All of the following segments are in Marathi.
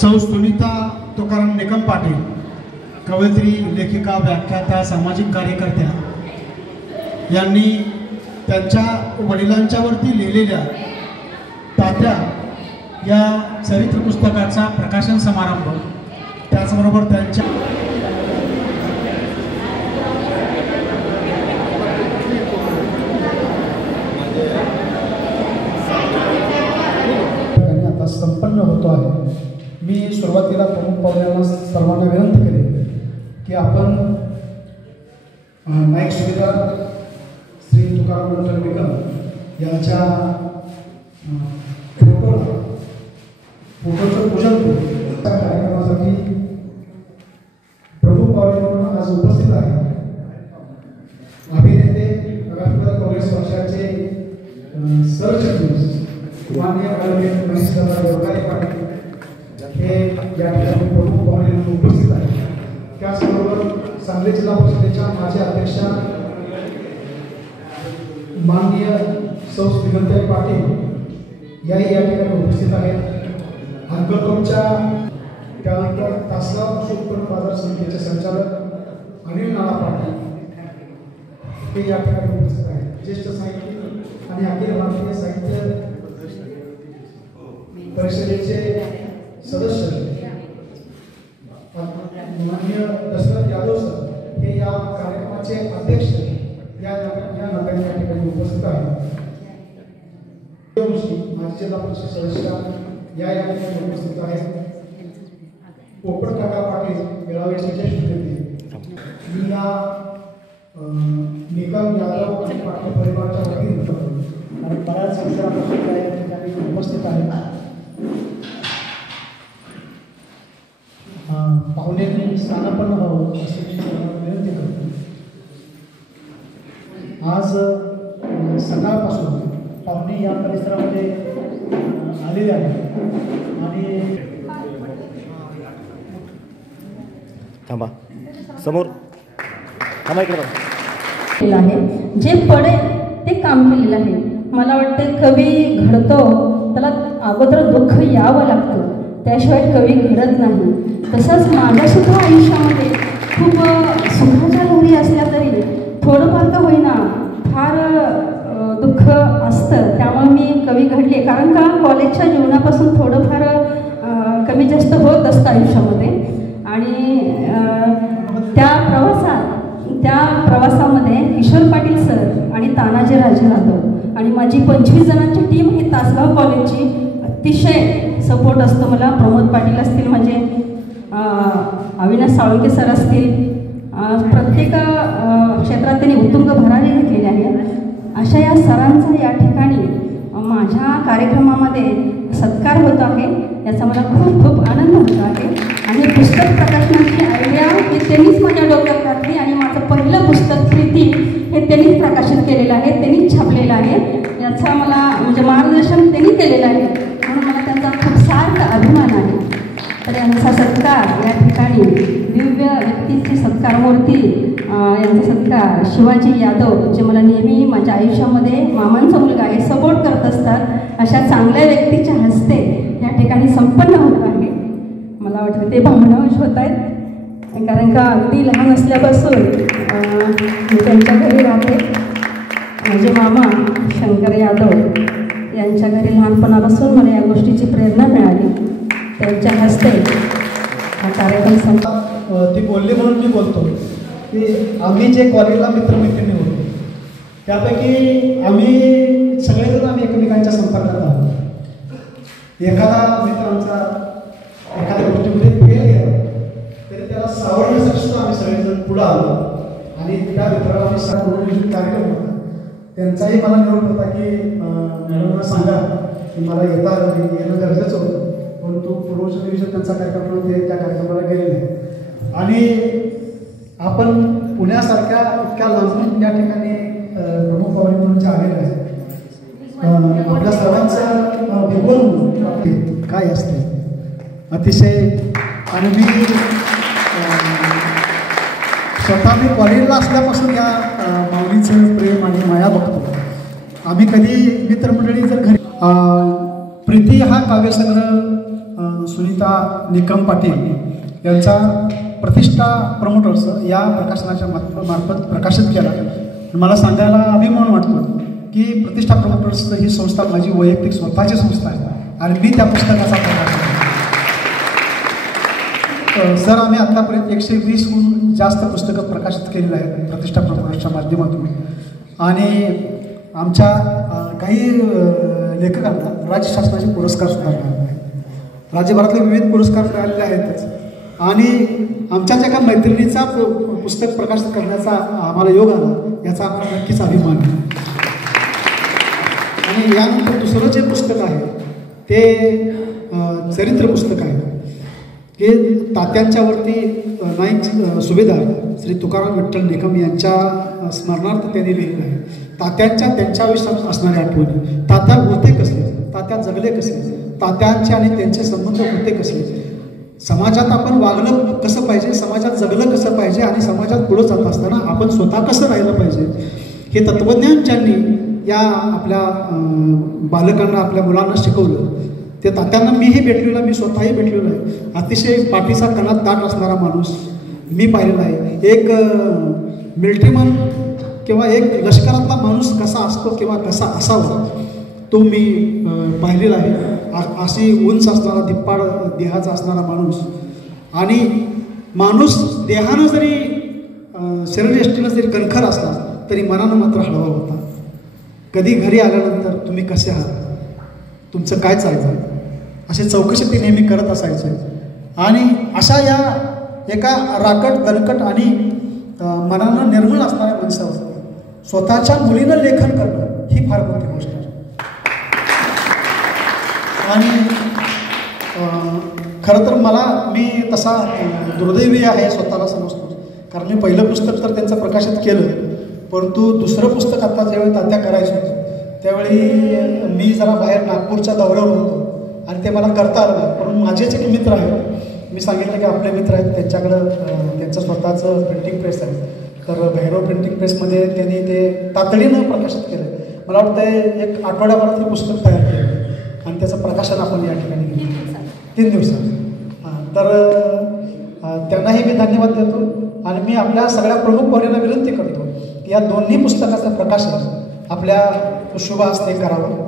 सौ सुनीता तुकाराम निकम पाटील, कवयित्री, लेखिका, व्याख्याता, सामाजिक कार्यकर्त्या यांनी त्यांच्या वडिलांच्यावरती लिहिलेल्या तात्या या चरित्र पुस्तकाचा प्रकाशन समारंभ, त्याचबरोबर त्यांच्या आता संपन्न होतो आहे। मी सुरुवातीला प्रमुख पाहुण्यांना सर्वांना विनंती करेन की आपण नाईक सुभेदार श्री तुकाराम निकम यांच्या फोटोचं पूजन करू। त्या कार्यक्रमासाठी प्रमुख पाहुणे म्हणून आज उपस्थित आहे अभिनेते राष्ट्रवादी काँग्रेस पक्षाचे सरचिटणीस माननीय ॲडव्होकेट महेशदादा पाटील हे या ठिकाणी प्रमुख पाहुणे म्हणून उपस्थित आहे। त्याचबरोबर सांगली जिल्हा परिषदेच्या माजी अध्यक्षा माननीय सौ श्रीमंताई पाटील याही या ठिकाणी उपस्थित आहेत। हंगलकोटच्या त्यानंतर तासगाव कृषी उत्पन्न बाजार समितीचे संचालक अनिल नाना पाटील हे या ठिकाणी उपस्थित आहेत। ज्येष्ठ साहित्यिक आणि अखिल भारतीय साहित्य परिषदेचे सदस्य माननीय दशरथ यादव सर हे या कार्यक्रमाचे अध्यक्ष या नात्याने या ठिकाणी उपस्थित आहेत। माजी जिल्हा परिषद सदस्य या ठिकाणी उपस्थित आहेत। पोपट काका पाटील बेळगावचे ज्येष्ठ नेते, मी या निकम यादव आणि पाटील परिवाराच्या वतीने आणि बऱ्याच वर्षांपासून या ठिकाणी उपस्थित आहेत। पाहुण्यांनी स्थानापन्न व्हावं अशी विनंती करतो। आज सकाळपासून पाहुणे या परिसरामध्ये आलेले आहेत आणि थांबा समोर थांबा इकडे केलं आहे, जे पडेल ते काम केलेलं आहे। मला वाटतं कवी घडतो त्याला अगोदर दुःख यावं लागतं, त्याशिवाय कवी घडत नाही। तसंच माझ्यासुद्धा आयुष्यामध्ये खूप सुखाच्या लहरी असल्या तरी थोडंफार का होईना फार दुःख असतं, त्यामुळे मी कवी घडले। कारण का कॉलेजच्या जीवनापासून थोडंफार कमी जास्त होत असतं आयुष्यामध्ये आणि त्या प्रवासामध्ये किशोर पाटील सर आणि तानाजी राजे जाधव आणि माझी 25 जणांची टीम ही तासगाव कॉलेजची अतिशय सपोर्ट असतो मला। प्रमोद पाटील असतील, म्हणजे अविनाश साळुंके सर असतील, प्रत्येक क्षेत्रात त्यांनी उत्तुंग भरारी घेतलेली आहे। अशा या सरांचा या ठिकाणी माझ्या कार्यक्रमामध्ये सत्कार होत आहे, याचा मला खूप खूप आनंद होत आहे। आणि पुस्तक प्रकाशनाची आयडिया सत्कारमूर्ती यांचा सत्कार शिवाजी यादव, जे मला नेहमी माझ्या आयुष्यामध्ये मामांचा मुलगा आहे सपोर्ट करत असतात, अशा चांगल्या व्यक्तीच्या हस्ते या ठिकाणी संपन्न होत आहे. मला वाटतं ते भावनावश होत आहेत, कारण का अगदी लहान असल्यापासून मी त्यांच्या घरी राहते. माझे मामा शंकर यादव यांच्या घरी लहानपणापासून मला या गोष्टीची प्रेरणा मिळाली. त्यांच्या हस्ते हा कार्यक्रम ती बोलली म्हणून मी बोलतो की आम्ही जे कॉलेजला मित्रमैत्रिणी होतो त्यापैकी आम्ही सगळेजण एकमेकांच्या संपर्कात आहोत. एखादा मित्र आमचा एखाद्या गोष्टीमध्ये फेल गेला तरी त्याला सावरण्यासाठी सुद्धा आम्ही सगळेजण पुढं आलो आणि त्या मित्राला आम्ही सर्व कार्यक्रम होता. त्यांचाही मला निरोप होता की मॅडमना सांगा की मला येणं गरजेचं होतं, परंतु पूर्वच्या दिवशी त्यांचा कार्यक्रम होते, त्या कार्यक्रमाला गेले नाही. आणि आपण पुण्यासारख्या इतक्या लांबून या ठिकाणी प्रमुख पाहुणे म्हणून जे आलेले आहेत, आपल्या सर्वांचं भूगोल काय असते अतिशय. आणि मी स्वतः मी कॉलेजला असल्यापासून या माऊलीचं प्रेम आणि माया बघतो. आम्ही कधी मित्रमंडळी जर घरी प्रीती हा काव्यसंग्रह सुनीता निकम पाटील यांचा प्रतिष्ठा प्रमोटर्स या प्रकाशनाच्या मार्फत प्रकाशित केला. मला सांगायला अभिमान वाटतो की प्रतिष्ठा प्रमोटर्स ही संस्था माझी वैयक्तिक स्वतःची संस्था आहे आणि मी त्या पुस्तकाचा प्रकाश सर आम्ही आत्तापर्यंत 120हून जास्त पुस्तकं प्रकाशित केलेली आहेत प्रतिष्ठा प्रमोटर्सच्या माध्यमातून. आणि आमच्या काही लेखकांना राज्य शासनाचे पुरस्कार सुद्धा मिळाले आहेत. राज्यभरातले विविध पुरस्कार मिळालेले आहेतच. आणि आमच्या ज्या काही मैत्रिणीचा पुस्तक प्रकाशित करण्याचा आम्हाला योग आला याचा आम्हाला नक्कीच अभिमान आहे. आणि यानंतर दुसरं जे पुस्तक आहे ते चरित्र पुस्तक आहे. हे तात्यांच्यावरती नाईक सुभेदार श्री तुकाराम विठ्ठल निकम यांच्या स्मरणार्थ त्यांनी लिहिलं आहे. तात्यांच्या त्यांच्या आयुष्यात असणाऱ्या आठवणी, तात्या होते कसे, तात्या जगले कसे, तात्यांचे आणि त्यांचे संबंध होते कसे, समाजात आपण वागलं कसं पाहिजे, समाजात जगलं कसं पाहिजे आणि समाजात पुढं जात असताना आपण स्वतः कसं राहिलं पाहिजे, हे तत्त्वज्ञान ज्यांनी या आपल्या बालकांना आपल्या मुलांना शिकवलं ते तात्यांना मीही भेटलेलो, मी स्वतःही भेटलेलो आहे. अतिशय पाठीचा कणात दाट असणारा माणूस मी पाहिलेला आहे. एक मिलिटरीमन किंवा एक लष्करातला माणूस कसा असतो किंवा कसा असावा तो मी पाहिलेला आहे. अशी उंच असणारा धिप्पाड देहाचा असणारा माणूस. आणि माणूस देहानं जरी शरीरयष्टीनं जरी कणखर असला तरी मनानं मात्र हळवा होता. कधी घरी आल्यानंतर तुम्ही कसे आहात, तुमचं काय चालतं, असे चौकशी ते नेहमी करत असायचे. आणि अशा या एका राकट दणकट आणि मनानं निर्मळ असणाऱ्या माणसावर स्वतःच्या मुलीनं लेखन करणं ही फार मोठी गोष्ट आहे. आणि खरं तर मी तसा दुर्दैवी आहे स्वतःला समजतो, कारण मी पहिलं पुस्तक तर त्यांचं प्रकाशित केलं, परंतु दुसरं पुस्तक आता ज्यावेळी तात्या करायचं होतं त्यावेळी मी जरा बाहेर नागपूरच्या दौऱ्यावर होतो आणि ते मला करता आलं नाही. पण माझेच एक मित्र आहेत, मी सांगितलं की आपले मित्र आहेत त्यांच्याकडं त्यांचं स्वतःचं प्रिंटिंग प्रेस आहे, तर भैरव प्रिंटिंग प्रेसमध्ये त्यांनी ते तातडीनं प्रकाशित केलं. मला वाटतं एक आठवड्याभरात हे पुस्तक तयार केलं आणि त्याचं प्रकाशन आपण या ठिकाणी केलं 3 दिवसात. तर त्यांनाही मी धन्यवाद देतो आणि मी आपल्या सगळ्या प्रमुख पाहुण्यांना विनंती करतो की या दोन्ही पुस्तकाचं प्रकाशन आपल्या शुभ हस्ते करावं.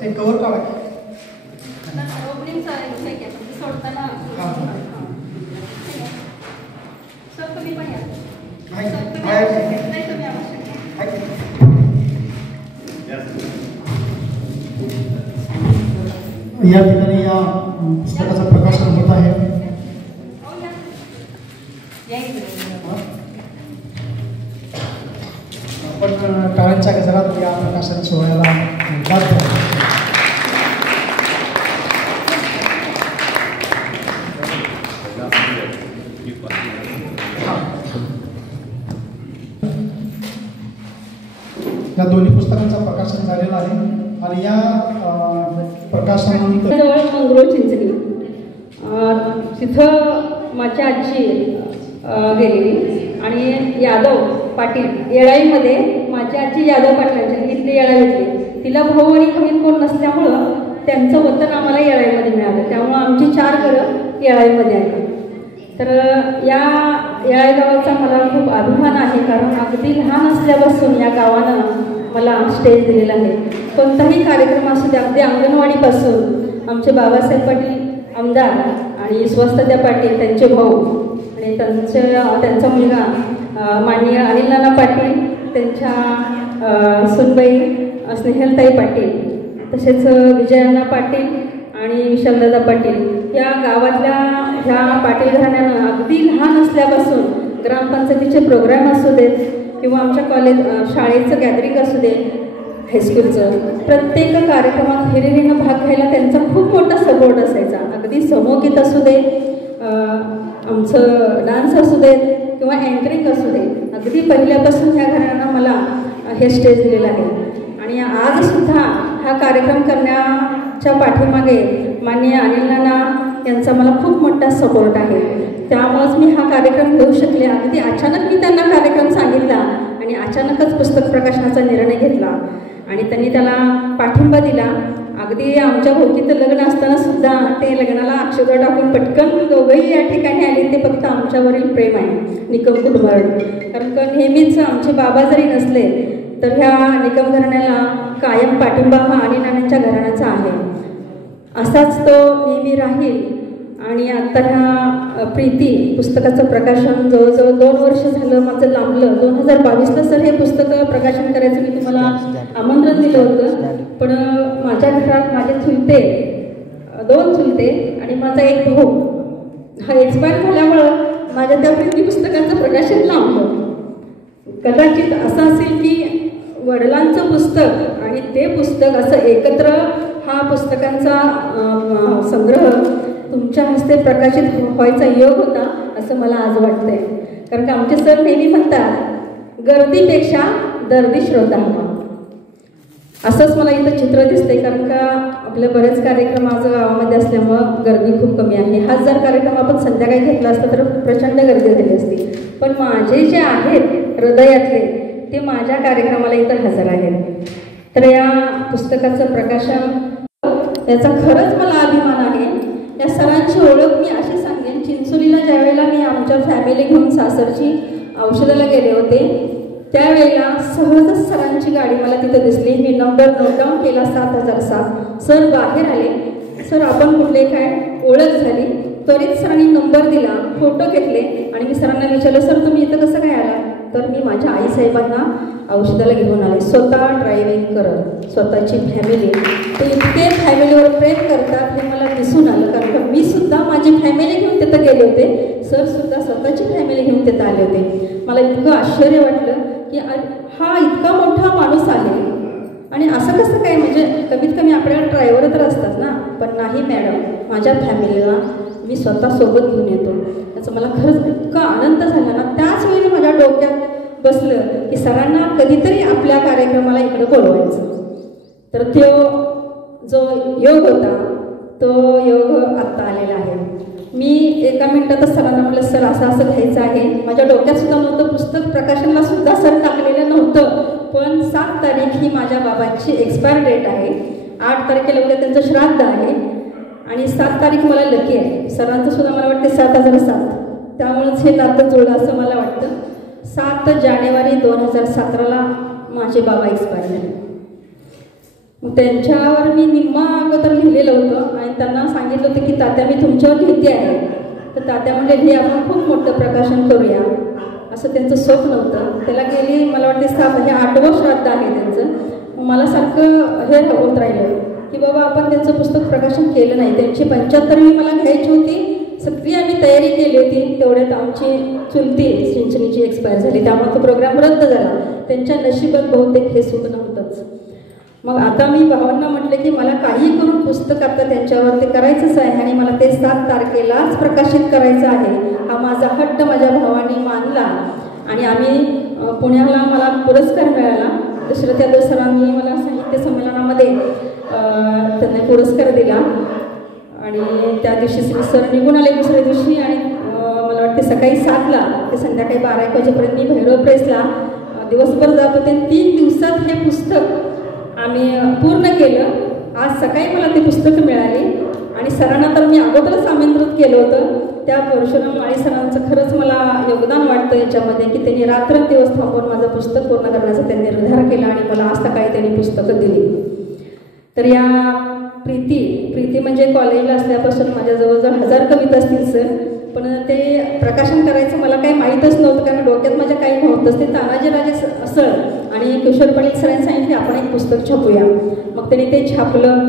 ते कवर काढा. या ठिकाणी या पुस्तकाचं प्रकाशन होत आहे. आपण टाळ्यांच्या गजरात या प्रकाशन सोहळ्याला जात या दोन्ही पुस्तकांचं प्रकाशन झालेलं आहे आणि या प्रकाशनानंतर मंगरूळ चिंचणी तिथं माझी आजी गेलेली आणि यादव पाटील येळाईमध्ये माझी आजी यादव पाटलांची इथली येळाईतली तिला भाऊ आणि बहीण कोण नसल्यामुळं त्यांचं वतन आम्हाला येळाईमध्ये मिळालं. त्यामुळं आमची 4 घरं येळाईमध्ये आहेत. तर या येळाई गावाचा मला खूप अभिमान आहे, कारण अगदी लहान असल्यापासून या गावानं मला स्टेज दिलेला आहे. कोणताही कार्यक्रम असू दे, अगदी अंगणवाडीपासून आमचे बाबासाहेब पाटील आमदार आणि स्वस्तत्या पाटील त्यांचे भाऊ आणि त्यांचा मुलगा माननीय अनिल नाना पाटील, त्यांच्या सुनबाई स्नेहलताई पाटील, तसेच विजयाण्णा पाटील आणि विशालदादा पाटील या गावातल्या ह्या पाटील घराण्यानं अगदी लहान असल्यापासून ग्रामपंचायतीचे प्रोग्राम असू देत किंवा आमच्या शाळेचं गॅदरिंग असू दे, हायस्कूलचं प्रत्येक कार्यक्रमात हिरिरीनं भाग घ्यायला त्यांचा खूप मोठा सपोर्ट असायचा. अगदी समूहगीत असू दे, आमचं डान्स असू देत किंवा अँकरिंग असू दे, अगदी पहिल्यापासून ह्या घराण्यानं मला हे स्टेज दिलेलं आहे. आणि आजसुद्धा हा कार्यक्रम करण्याच्या पाठीमागे माननीय अनिल नाना यांचा मला खूप मोठा सपोर्ट आहे. त्यामुळंच मी हा कार्यक्रम घेऊ शकले. अगदी अचानक मी त्यांना कार्यक्रम सांगितला आणि अचानकच पुस्तक प्रकाशनाचा निर्णय घेतला आणि त्यांनी त्याला पाठिंबा दिला. अगदी आमच्या भोवतीचं लग्न असताना सुद्धा ते लग्नाला अक्षता टाकून पटकन दोघंही या ठिकाणी आले. ते फक्त आमच्यावरील प्रेम आहे, निकम कुटुंबावर. कारण का नेहमीच आमचे बाबा जरी नसले तर ह्या निकम घराण्याला कायम पाठिंबा हा अनिल नानांच्या घराण्याचा आहे. असाच तो नेहमी राहील. आणि आता ह्या प्रीती पुस्तकाचं प्रकाशन जवळजवळ 2 वर्ष झालं माझं लांबलं. 2022ला सर हे पुस्तक प्रकाशन करायचं मी तुम्हाला आमंत्रण दिलं होतं, पण माझ्या घरात माझे चुलते 2 चुलते आणि माझा एक भाऊ हा एक्सपायर झाल्यामुळं माझ्या त्या प्रीती पुस्तकाचं प्रकाशन लांबलं. कदाचित असं असेल की वडिलांचं पुस्तक आणि ते पुस्तक असं एकत्र हा पुस्तकांचा संग्रह तुमच्या हस्ते प्रकाशित व्हायचा योग होता असं मला आज वाटतंय. कारण का आमचे सर नेहमी म्हणतात गर्दीपेक्षा दर्दी श्रोता हवा. असंच मला इथं चित्र दिसतंय. कारण का आपले बरेच कार्यक्रम आज गावामध्ये असल्यामुळं गर्दी खूप कमी आहे. हाच जर कार्यक्रम आपण संध्याकाळी घेतला असता तर प्रचंड गर्दी झाली असती. पण माझे जे आहेत हृदयातले ते माझ्या कार्यक्रमाला इथं हजर आहेत. तर या पुस्तकाचं प्रकाशन याचा खरंच मला अभिमान आहे. या सरांची ओळख मी अशी सांगेन, चिंचोलीला ज्यावेळेला मी आमच्या फॅमिली घेऊन सासरची औषधाला गेले होते त्यावेळेला सहजच सरांची गाडी मला तिथं दिसली. मी नंबर नोट डाऊन केला 7007. सर बाहेर आले. सर आपण कुठले काय ओळख झाली. त्वरित सरांनी नंबर दिला, फोटो घेतले आणि मी सरांना विचारलं सर तुम्ही इथं कसं काय आला. तर मी माझ्या आईसाहेबांना औषधाला घेऊन आले, स्वतः ड्रायव्हिंग करत, स्वतःची फॅमिली. ते इतके फॅमिलीवर प्रेम करतात हे मला दिसून आलं. कारण मी सुद्धा माझी फॅमिली घेऊन तिथं गेले होते, सर सुद्धा स्वतःची फॅमिली घेऊन तिथं आले होते. मला इतकं आश्चर्य वाटलं की हा इतका मोठा माणूस आहे आणि असं कसं काय. म्हणजे कमीत कमी आपल्याला ड्रायव्हर तर असतात ना, पण नाही मॅडम, माझ्या फॅमिलीला मी स्वतः सोबत घेऊन येतो. त्याचा मला खरंच इतका आनंद झाला ना. त्याच वेळी माझ्या डोक्यात बसलं की सरांना कधीतरी आपल्या कार्यक्रमाला इकडं बोलवायचं. तर तो जो योग होता तो योग आत्ता आलेला आहे. मी एका मिनिटातच सरांना म्हटलं सर असं असं घ्यायचं आहे. माझ्या डोक्यात सुद्धा नव्हतं, पुस्तक प्रकाशनला सुद्धा सर टाकलेलं नव्हतं. पण 7 तारीख ही माझ्या बाबांची एक्सपायर डेट आहे. 8 तारखेला उद्या त्यांचं श्राद्ध आहे आणि 7 तारीख मला लकी आहे. सरांचं सुद्धा मला वाटते 7007. त्यामुळेच हे नातं जुळलं असं मला वाटतं. 7 जानेवारी 2017ला माझे बाबा एक्सपायर झाले. मग त्यांच्यावर मी निम्मा अगोदर लिहिलेलं होतं आणि त्यांना सांगितलं होतं की तात्या मी तुमच्यावर लिहिते आहे. तर तात्या म्हणजे हे आपण खूप मोठं प्रकाशन करूया असं त्यांचं स्वप्न होतं. त्याला गेली मला वाटते 7 हे 8वं श्राद्ध आहे त्यांचं. मग मला सारखं हे होत राहिलं की बाबा आपण त्यांचं पुस्तक प्रकाशन केलं नाही. त्यांची 75वी मला घ्यायची होती. सगळी आम्ही तयारी केली होती. तेवढ्यात आमची चुलती चिंचणीची एक्सपायर झाली. त्यामुळे तो प्रोग्राम रद्द झाला. त्यांच्या नशिबात बहुतेक हे सुख नव्हतंच. मग आता मी भावांना म्हटलं की मला काही करून पुस्तक आता त्यांच्यावरती करायचंच आहे आणि मला ते 7 तारखेलाच प्रकाशित करायचं आहे. हा माझा हट्ट माझ्या भावांनी मानला आणि आम्ही पुण्याला मला पुरस्कार मिळाला दशरथ यादव सरांनी मला साहित्य संमेलनामध्ये त्यांना पुरस्कार दिला आणि त्या दिवशी सर निघून आले दुसऱ्या दिवशी आणि मला वाटते सकाळी 7ला ते संध्याकाळी 12-1 वाजेपर्यंत मी भैरव प्रेसला दिवसभर जात होते. 3 दिवसात हे पुस्तक आम्ही पूर्ण केलं. आज सकाळी मला ते पुस्तक मिळाली आणि सरांना तर मी अगोदरच आमंत्रित केलं होतं. त्या परशुराम माळी सरांचं खरंच मला योगदान वाटतं याच्यामध्ये की त्यांनी रात्रंदिवस थांबून माझं पुस्तक पूर्ण करण्याचा त्यांनी निर्धार केला आणि मला आज सकाळी त्यांनी पुस्तकं दिली. तर या प्रीती म्हणजे कॉलेजला असल्यापासून माझ्या जवळजवळ 1000 कविता असतील सर. पण ते प्रकाशन करायचं मला काही माहीतच नव्हतं कारण डोक्यात माझ्या काही नव्हतंच. ते तानाजीराजे सर आणि किशोर पाटील सरांनी सांगितले आपण एक पुस्तक छापूया. मग त्यांनी ते छापलं.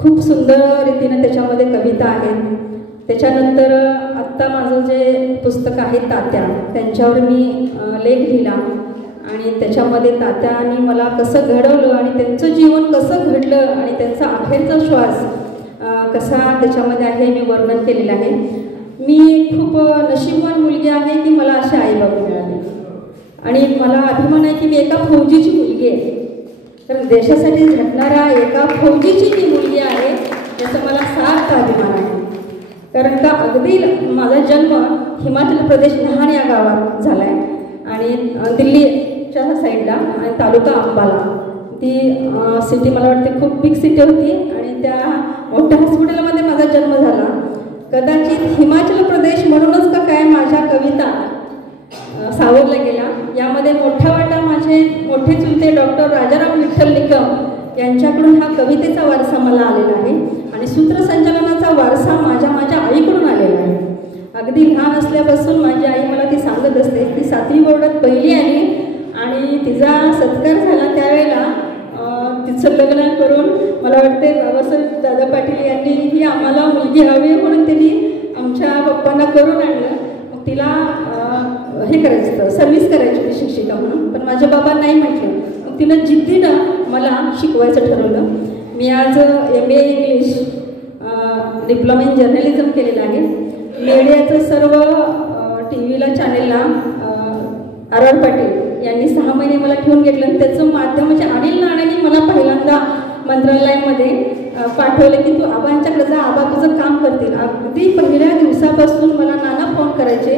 खूप सुंदर रीतीने त्याच्यामध्ये कविता आहेत. त्याच्यानंतर आत्ता माझं जे पुस्तक आहे तात्या त्यांच्यावर मी लेख लिहिला आणि त्याच्यामध्ये तात्याने मला कसं घडवलं आणि त्यांचं जीवन कसं घडलं आणि त्यांचा अखेरचा श्वास कसा त्याच्यामध्ये आहे मी वर्णन केलेलं आहे. मी खूप नशीबवान मुलगी आहे की मला असे आईबाबा मिळाले आणि मला अभिमान आहे की मी एका फौजीची मुलगी आहे. तर देशासाठी झटणाऱ्या एका फौजीची मी मुलगी आहे याचा मला सार्थ अभिमान आहे. कारण का अगदी माझा जन्म हिमाचल प्रदेश नहाण या गावात झाला आहे आणि दिल्लीच्या साईडला आणि तालुका अंबाला. ती सिटी मला वाटते खूप बिग सिटी होती आणि त्या मोठ्या हॉस्पिटलमध्ये माझा जन्म झाला. कदाचित हिमाचल प्रदेश म्हणूनच का काय माझ्या कविता सावरल्या गेल्या. यामध्ये मोठा वाटा माझे मोठे चुलते डॉक्टर राजाराम विठ्ठल निकम यांच्याकडून हा कवितेचा वारसा मला आलेला आहे आणि सूत्रसंचालनाचा वारसा माझ्या आईकडून आलेला आहे. अगदी लहान असल्यापासून माझी आई मला ती सांगत असते. ती 7वी बोर्डात पहिली आली आणि तिचा सत्कार झाला त्यावेळेला तिचं लग्न करून मला वाटते बाबासाहेब दादा पाटील यांनी ही आम्हाला मुलगी हवी म्हणून त्यांनी आमच्या पप्पांना करून आणलं. मग तिला हे करायचं सर्व्हिस करायची होती शिक्षिका म्हणून. पण माझे बाबा नाही म्हटले. मग तिनं जिद्दीनं मला शिकवायचं ठरवलं. मी आज MA English diploma in journalism केलेलं आहे. मीडियाचं सर्व TV चॅनेलला RR पाटील यांनी 6 महिने मला ठेवून घेतलं आणि त्याचं माध्यम म्हणजे अनिल नानांनी मला पहिल्यांदा मंत्रालयामध्ये पाठवलं की तू आबांच्याकडे जा, आबा तुझं काम करतील. अगदी पहिल्या दिवसापासून मला नाना फोन करायचे.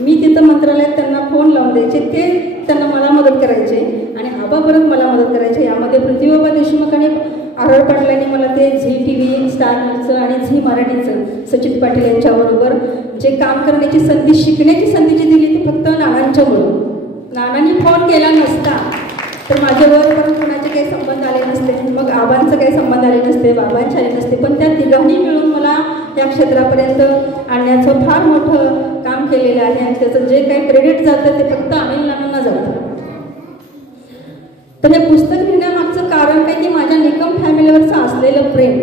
मी तिथं मंत्रालयात त्यांना फोन लावून द्यायचे. ते त्यांना मला मदत करायचे आणि आबा परत मला मदत करायचे. यामध्ये प्रतिबाबा देशमुख आणि RR पाटलांनी मला ते झी TV स्टार न्यूजचं आणि झी मराठीचं सचिन पाटील यांच्याबरोबर जे काम करण्याची संधी शिकण्याची संधी जी दिली ती फक्त नानांच्यामुळं. नानांनी फोन केला नसता तर माझ्यावर पण कोणाचे काही संबंध आले नसते. मग आबांचं काही संबंध आले नसते, बाबांचे आले नसते. पण त्या तिघांनी मिळून मला या क्षेत्रापर्यंत आणण्याचं फार मोठं काम केलेलं आहे आणि त्याचं जे काही क्रेडिट जातं ते फक्त अनिल नानांना जातं. तर हे पुस्तक लिहिण्यामागचं कारण काय की माझ्या निकम फॅमिलीवरचं असलेलं प्रेम.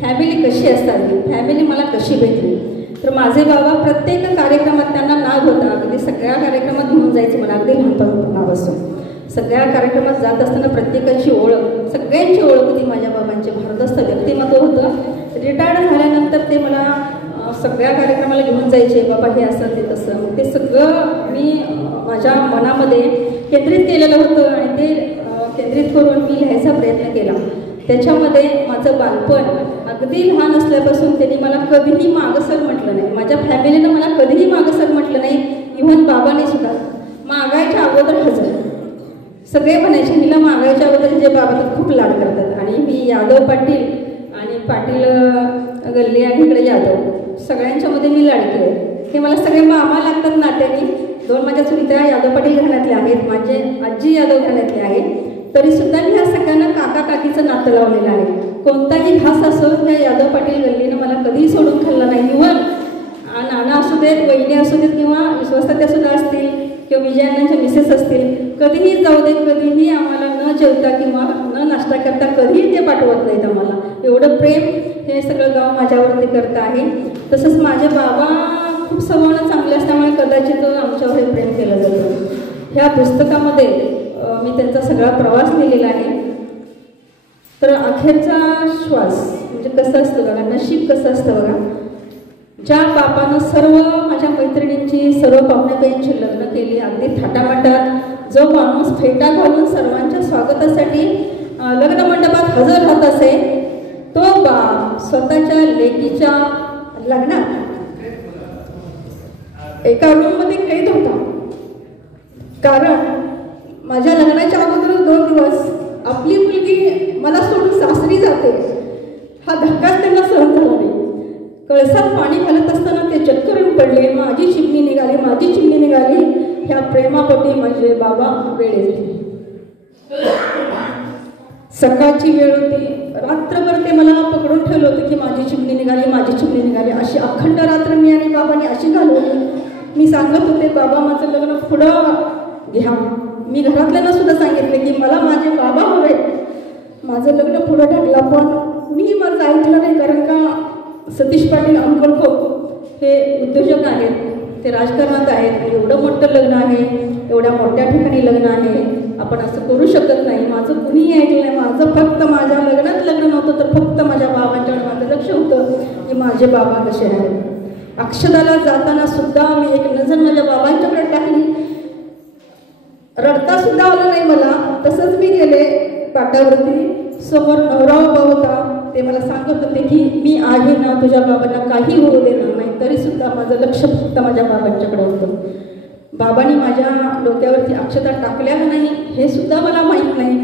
फॅमिली कशी असतात, फॅमिली मला कशी भेटली. तर माझे बाबा प्रत्येक कार्यक्रमात त्यांना नाद होता. अगदी सगळ्या कार्यक्रमात घेऊन जायचे मला अगदी लहानपणापासून. सगळ्या कार्यक्रमात जात असताना प्रत्येकाची ओळख, सगळ्यांची ओळख होती माझ्या बाबांचे. भारदस्त व्यक्तिमत्व होतं. रिटायर्ड झाल्यानंतर ते मला सगळ्या कार्यक्रमाला घेऊन जायचे. बाबा हे असं ते तसं. ते सगळं मी माझ्या मनामध्ये केंद्रित केलेलं होतं आणि ते केंद्रित करून मी लिहायचा प्रयत्न केला. त्याच्यामध्ये माझं बालपण अगदी लहान असल्यापासून त्यांनी मला कधीही मागसर म्हटलं नाही. माझ्या फॅमिलीनं मला कधीही मागसर म्हटलं नाही. इव्हन बाबाने सुद्धा मागायच्या अगोदर हजर. सगळे म्हणायचे हिला मागायच्या अगोदर जे बाबा तर खूप लाड करतात. आणि मी यादव पाटील आणि पाटील गल्ली आणि इकडे यादव सगळ्यांच्यामध्ये मी लाडकी आहे. हे मला सगळे मामा लागतात नात्याने. 2 माझ्या चुलत्या यादव पाटील घराण्यातल्या आहेत, माझे आजी यादव घराण्यातले आहेत. तरीसुद्धा मी ह्या सगळ्यांना काका काकीचं नातं लावलेलं आहे. कोणताही घास असो त्या यादव पाटील गल्लीनं मला कधीही सोडून खाल्ला नाही. इव्हन नाना असू देत, वहिनी असू देत किंवा विश्वासात्या सुद्धा असतील किंवा विजयानांच्या मिसेस असतील, कधीही जाऊ देत, कधीही आम्हाला न जेवता किंवा न नाश्ता करता कधीही ते पाठवत नाहीत आम्हाला. एवढं प्रेम हे सगळं गाव माझ्यावरती करतं आहे. तसंच माझे बाबा खूप स्वभावानं चांगले असल्यामुळे कदाचित आमच्यावर हे प्रेम केलं जातं. ह्या पुस्तकामध्ये मी त्यांचा सगळा प्रवास लिहिलेला आहे. तर अखेरचा श्वास म्हणजे कसं असतं बघा, नशीब कसं असतं बघा. ज्या बापानं सर्व माझ्या मैत्रिणींची, सर्व पाहुण्याबाईंची लग्न केली, अगदी थाटामाटात जो माणूस फेटा घालून सर्वांच्या स्वागतासाठी लग्न मंडपात हजर राहत असे, तो बाप स्वतःच्या लेकीच्या लग्नात एका रूममध्ये कैद होता. कारण माझ्या लग्नाच्या अगोदर 2 दिवस आपली मुलगी मला सोडून सासरी जाते हा धक्काच त्यांना सहन झाला नाही. कळसात पाणी घालत असताना ते चक्करून पडले. माझी चिमणी निघाली, माझी चिमणी निघाली. ह्या प्रेमापोटी माझे बाबा वेळेत. सकाळची वेळ होती. रात्रभर ते मला पकडून ठेवलं होतं की माझी चिमणी निघाली, माझी चिमणी निघाली. अशी अखंड रात्र मी आणि बाबांनी अशी घालवली. मी सांगत होते, बाबा माझं लग्न पुढं घ्या. मी घरातल्यांना सुद्धा सांगितले की मला माझे बाबा हवे. माझं लग्न पुढं टाकलं, पण कुणीही माझं ऐकलं नाही. कारण का सतीश पाटील अंकलखोप हे उद्योजक आहेत, ते राजकारणात आहेत. एवढं मोठं लग्न आहे, एवढ्या मोठ्या ठिकाणी लग्न आहे, आपण असं करू शकत नाही. माझं कुणीही ऐकलं नाही. माझं फक्त माझ्या लग्नात लग्न नव्हतं, तर फक्त माझ्या बाबांच्याकडे माझं लक्ष होतं की माझे बाबा कसे आहेत. अक्षदाला जाताना सुद्धा मी एक नजर माझ्या बाबांच्याकडे टाकली. रडता सुद्धा आलं नाही मला. तसंच मी गेले पाटावरती. समोर नवरा उभा होता. ते मला सांगत होते की मी आहे ना, तुझ्या बाबांना काही होऊ देणार नाही. तरी सुद्धा माझं लक्ष फक्त माझ्या बाबांच्याकडे होतं. बाबांनी माझ्या डोक्यावरती अक्षता टाकल्या का नाही हे सुद्धा मला माहीत नाही.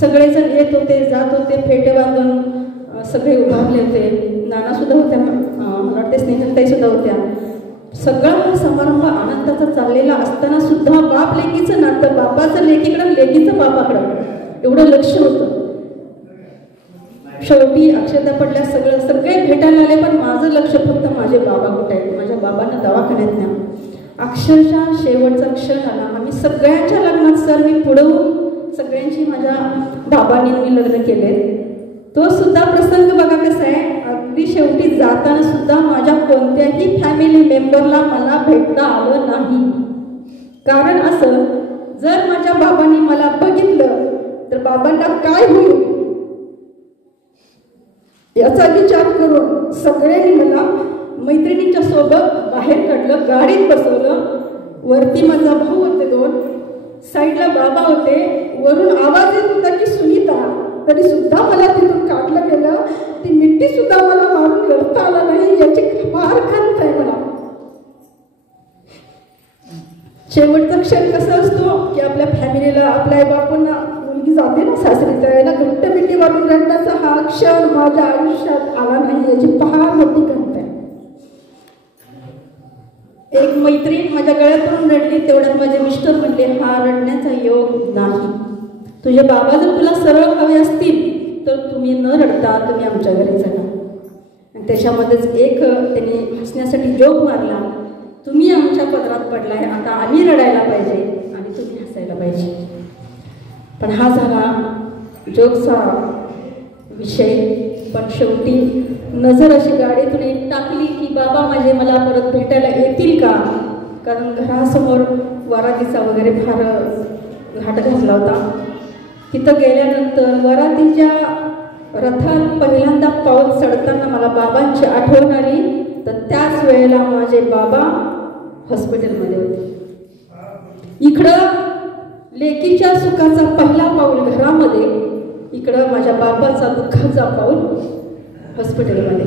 सगळेजण येत होते, जात होते, फेटे बांधून सगळे उभारले होते. नाना सुद्धा होत्या, वाटते स्नेहलताई सुद्धा होत्या. सगळा हा समारंभ आनंदाचा चाललेला असताना सुद्धा बाप लेकीचं नातं, बापाचं लेकीकडं, लेकीचं बापाकडं एवढं लक्ष होतं. शेवटी अक्षता पडल्या, सगळे भेटायला आले, पण माझं लक्ष फक्त माझे बाबा कुठे आहेत. माझ्या बाबांना दवाखान्यात न्या. अक्षरशः शेवटचा क्षण आला. आम्ही सगळ्यांच्या लग्नात सर मी पुढं सगळ्यांची माझ्या बाबांनी मी लग्न केले. तो सुद्धा प्रसंग बघा कसा आहे. अगदी शेवटी जाताना सुद्धा माझ्या कोणत्याही फॅमिली मेंबरला मला भेटता आलं नाही. कारण असं, जर माझ्या बाबांनी मला बघितलं तर बाबांना काय होईल याचा विचार करून सगळ्यांनी मला मैत्रिणींच्या सोबत बाहेर काढलं, गाडीत बसवलं. वरती माझा भाऊ होते 2, साईडला बाबा होते. वरून आवाज येत होता की सुनीता, तरी सुद्धा मला तिथून काढलं गेलं. ती मिट्टी सुद्धा मला मारून रडता आला नाही. याची फार खंत आहे मला. शेवटचा क्षण कसा असतो की आपल्या फॅमिलीला, आपल्या आईबापांना मुलगी जाते ना सासरी, त्यावेळेला घट्ट मिठी मारून रडण्याचा हा क्षण माझ्या आयुष्यात आला नाही. याची फार मोठी खंत आहे. एक मैत्रीण माझ्या गळ्यातून रडली. तेवढ्यात माझे मिस्टर म्हटले, हा रडण्याचा योग नाही. तुझे बाबा जर तुला सरळ हवे असतील तर तुम्ही न रडता तुम्ही आमच्या घरी चला. आणि त्याच्यामध्येच एक त्यांनी हसण्यासाठी जोक मारला, तुम्ही आमच्या पदरात पडलाय, आता आम्ही रडायला पाहिजे आणि तुम्ही हसायला पाहिजे. पण हा झाला जोकचा विषय. पण शेवटी नजर अशी गाडीतून एक टाकली की बाबा माझे मला परत भेटायला येतील का. कारण घरासमोर वरातीचा वगैरे फार घाट घातला होता. तिथं गेल्यानंतर वरातीच्या रथात पहिल्यांदा पाऊल चढताना मला बाबांची आठवण आली. तर त्याच वेळेला माझे बाबा हॉस्पिटलमध्ये होते. इकडं लेकीच्या सुखाचा पहिला पाऊल घरामध्ये, इकडं माझ्या बाबाचा दुःखाचा पाऊल हॉस्पिटलमध्ये.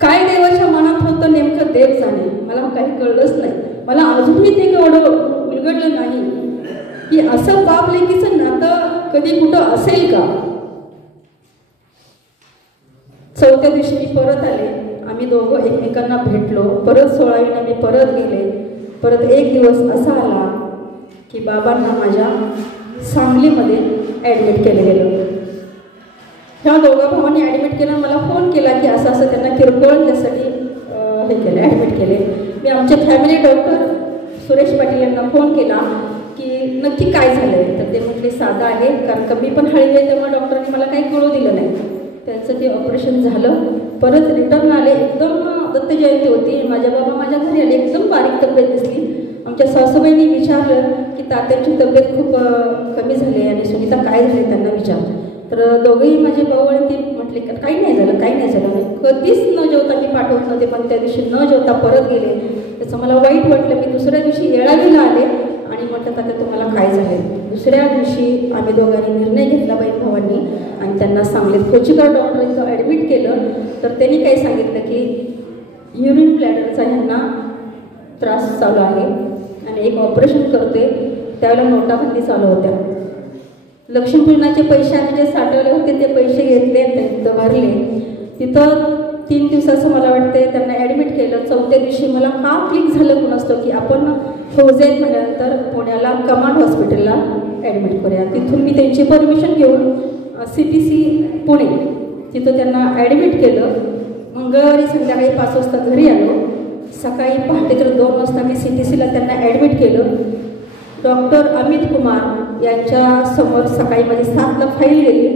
काय देवाच्या मनात होतं नेमकं देव जाणे. मला काही कळलंच नाही. मला अजूनही ते एवढं उलगडलं नाही की असं बाप लेकीचं नातं कधी कुठं असेल का. चौथ्या दिवशी मी परत आले. आम्ही दोघं एकमेकांना भेटलो. परत 16वीला मी परत गेले. परत एक दिवस असा आला की बाबांना माझ्या सांगलीमध्ये ॲडमिट केलं गेलं. ह्या दोघा भावांनी ॲडमिट केलं. मला फोन केला की असं असं त्यांना किरकोळ त्यासाठी हे केलं, ॲडमिट केले. मी आमचे फॅमिली डॉक्टर सुरेश पाटील यांना फोन केला की नक्की काय झालं आहे. तर ते म्हटले साधं आहे, कारण का मी पण हळवी आहे तेव्हा डॉक्टरांनी मला काही कळू दिलं नाही. त्यांचं ते ऑपरेशन झालं. परत रिटर्न आले. एकदम दत्त जयंती होती. माझ्या बाबा माझ्या घरी आले. एकदम बारीक तब्येत दिसली. आमच्या सासूबाईंनी विचारलं की तात्यांची तब्येत खूप कमी झाली आणि सुनीता काय झाले त्यांना विचारलं. तर दोघंही माझे भाऊ आणि ते म्हटले की काही नाही झालं, काही नाही झालं. कधीच न जेवता मी पाठवत नव्हते, पण त्या दिवशी न जेवता परत गेले. त्याचं मला वाईट वाटलं. मी दुसऱ्या दिवशी येळावीला आले आणि आणि म्हटलं आता तुम्हाला काय झालं. दुसऱ्या दिवशी आम्ही दोघांनी निर्णय घेतला बहीण भावांनी आणि त्यांना सांगितलं. कोचिकर डॉक्टरांचं ॲडमिट केलं तर त्यांनी काय सांगितलं की युरिन ब्लॅडरचा ह्यांना त्रास चालू आहे आणि एक ऑपरेशन करते. त्यावेळेला नोटाबंदी चालू होत्या. लक्ष्मीपूजनाचे पैसे आम्ही जे साठवले होते ते पैसे घेतले, तिथं भरले. तिथं 3 दिवसाचं मला वाटते त्यांना ॲडमिट केलं. 4थ्या दिवशी मला का क्लिक झालं कोण असतो की आपण फौजेत म्हटल्यानंतर पुण्याला कमांड हॉस्पिटलला ॲडमिट करूया. तिथून मी त्यांची परमिशन घेऊन CTC पुणे तिथं त्यांना ॲडमिट केलं. मंगळवारी संध्याकाळी 5 वाजता घरी आलो. सकाळी पहाटे तर 2 वाजता मी CTCला त्यांना ॲडमिट केलं. डॉक्टर अमित कुमार यांच्या समोर सकाळी माझी 7ला फाईल गेली.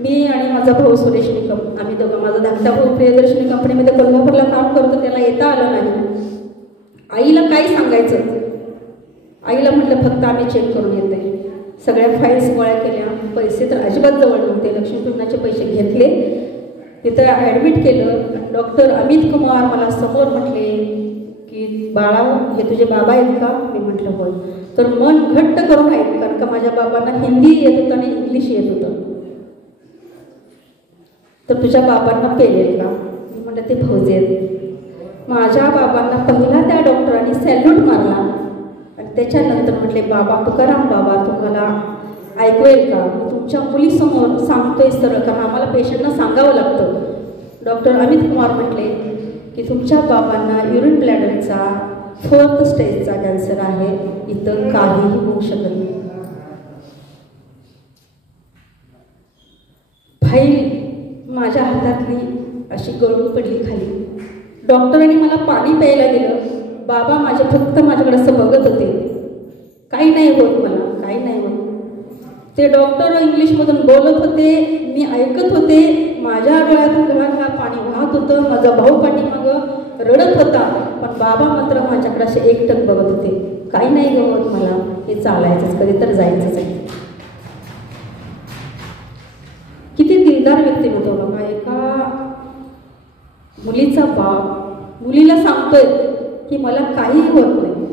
मी आणि माझा भाऊ सुरेश निकम आम्ही दोघं, माझा धाकटा भाऊ प्रियदर्शनी कंपनीमध्ये कोल्हापूरला काम करतो, त्याला येता आलं नाही. आईला काय सांगायचं. आईला म्हटलं फक्त आम्ही चेक करून येते. सगळ्या फाईल्स गोळ्या केल्या. पैसे तर अजिबात जवळ नव्हते. लक्ष्मीपूजनाचे पैसे घेतले. तिथं ॲडमिट केलं. डॉक्टर अमित कुमार मला समोर म्हटले की बाळा हे तुझे बाबा आहेत का. मी म्हटलं होय. तर मन घट्ट करून ऐक, कारण का माझ्या बाबांना हिंदी येत होतं आणि इंग्लिश येत होतं. तर तुझ्या बाबांना पेलेल का. मी म्हटलं ते फौजे आहेत. माझ्या बाबांना पहिला त्या डॉक्टरांनी सॅल्यूट मारला आणि त्याच्यानंतर म्हटले बाबा तुकाराम बाबा तुम्हाला ऐकवेल का. मी तुमच्या मुलीसमोर सांगतोय सरळ, कारण आम्हाला पेशंटना सांगावं लागतं. डॉक्टर अमित कुमार म्हटले की तुमच्या बाबांना युरिन ब्लॅडरचा 4th स्टेजचा कॅन्सर आहे. इथं काहीही होऊ शकत नाही. फाईल माझ्या हातातली अशी गळून पडली खाली. डॉक्टरांनी मला पाणी प्यायला दिलं. बाबा माझे फक्त माझ्याकडे असं बघत होते. काही नाही होत मला, काही नाही होत. ते डॉक्टर इंग्लिशमधून बोलत होते, मी ऐकत होते. माझ्या डोळ्यातून घळाघळा पाणी वाहत होतं. माझा भाऊ पाठीमागं रडत होता, पण बाबा मात्र माझ्याकडे असे एकटक बघत होते. काही नाही गमत मला, हे चालायचंच, कधी तर जायचंच आहे. किती दिलदार व्यक्तिमत्व बघा. एका मुलीचा बाप मुलीला सांगतोय की मला काहीही होत नाही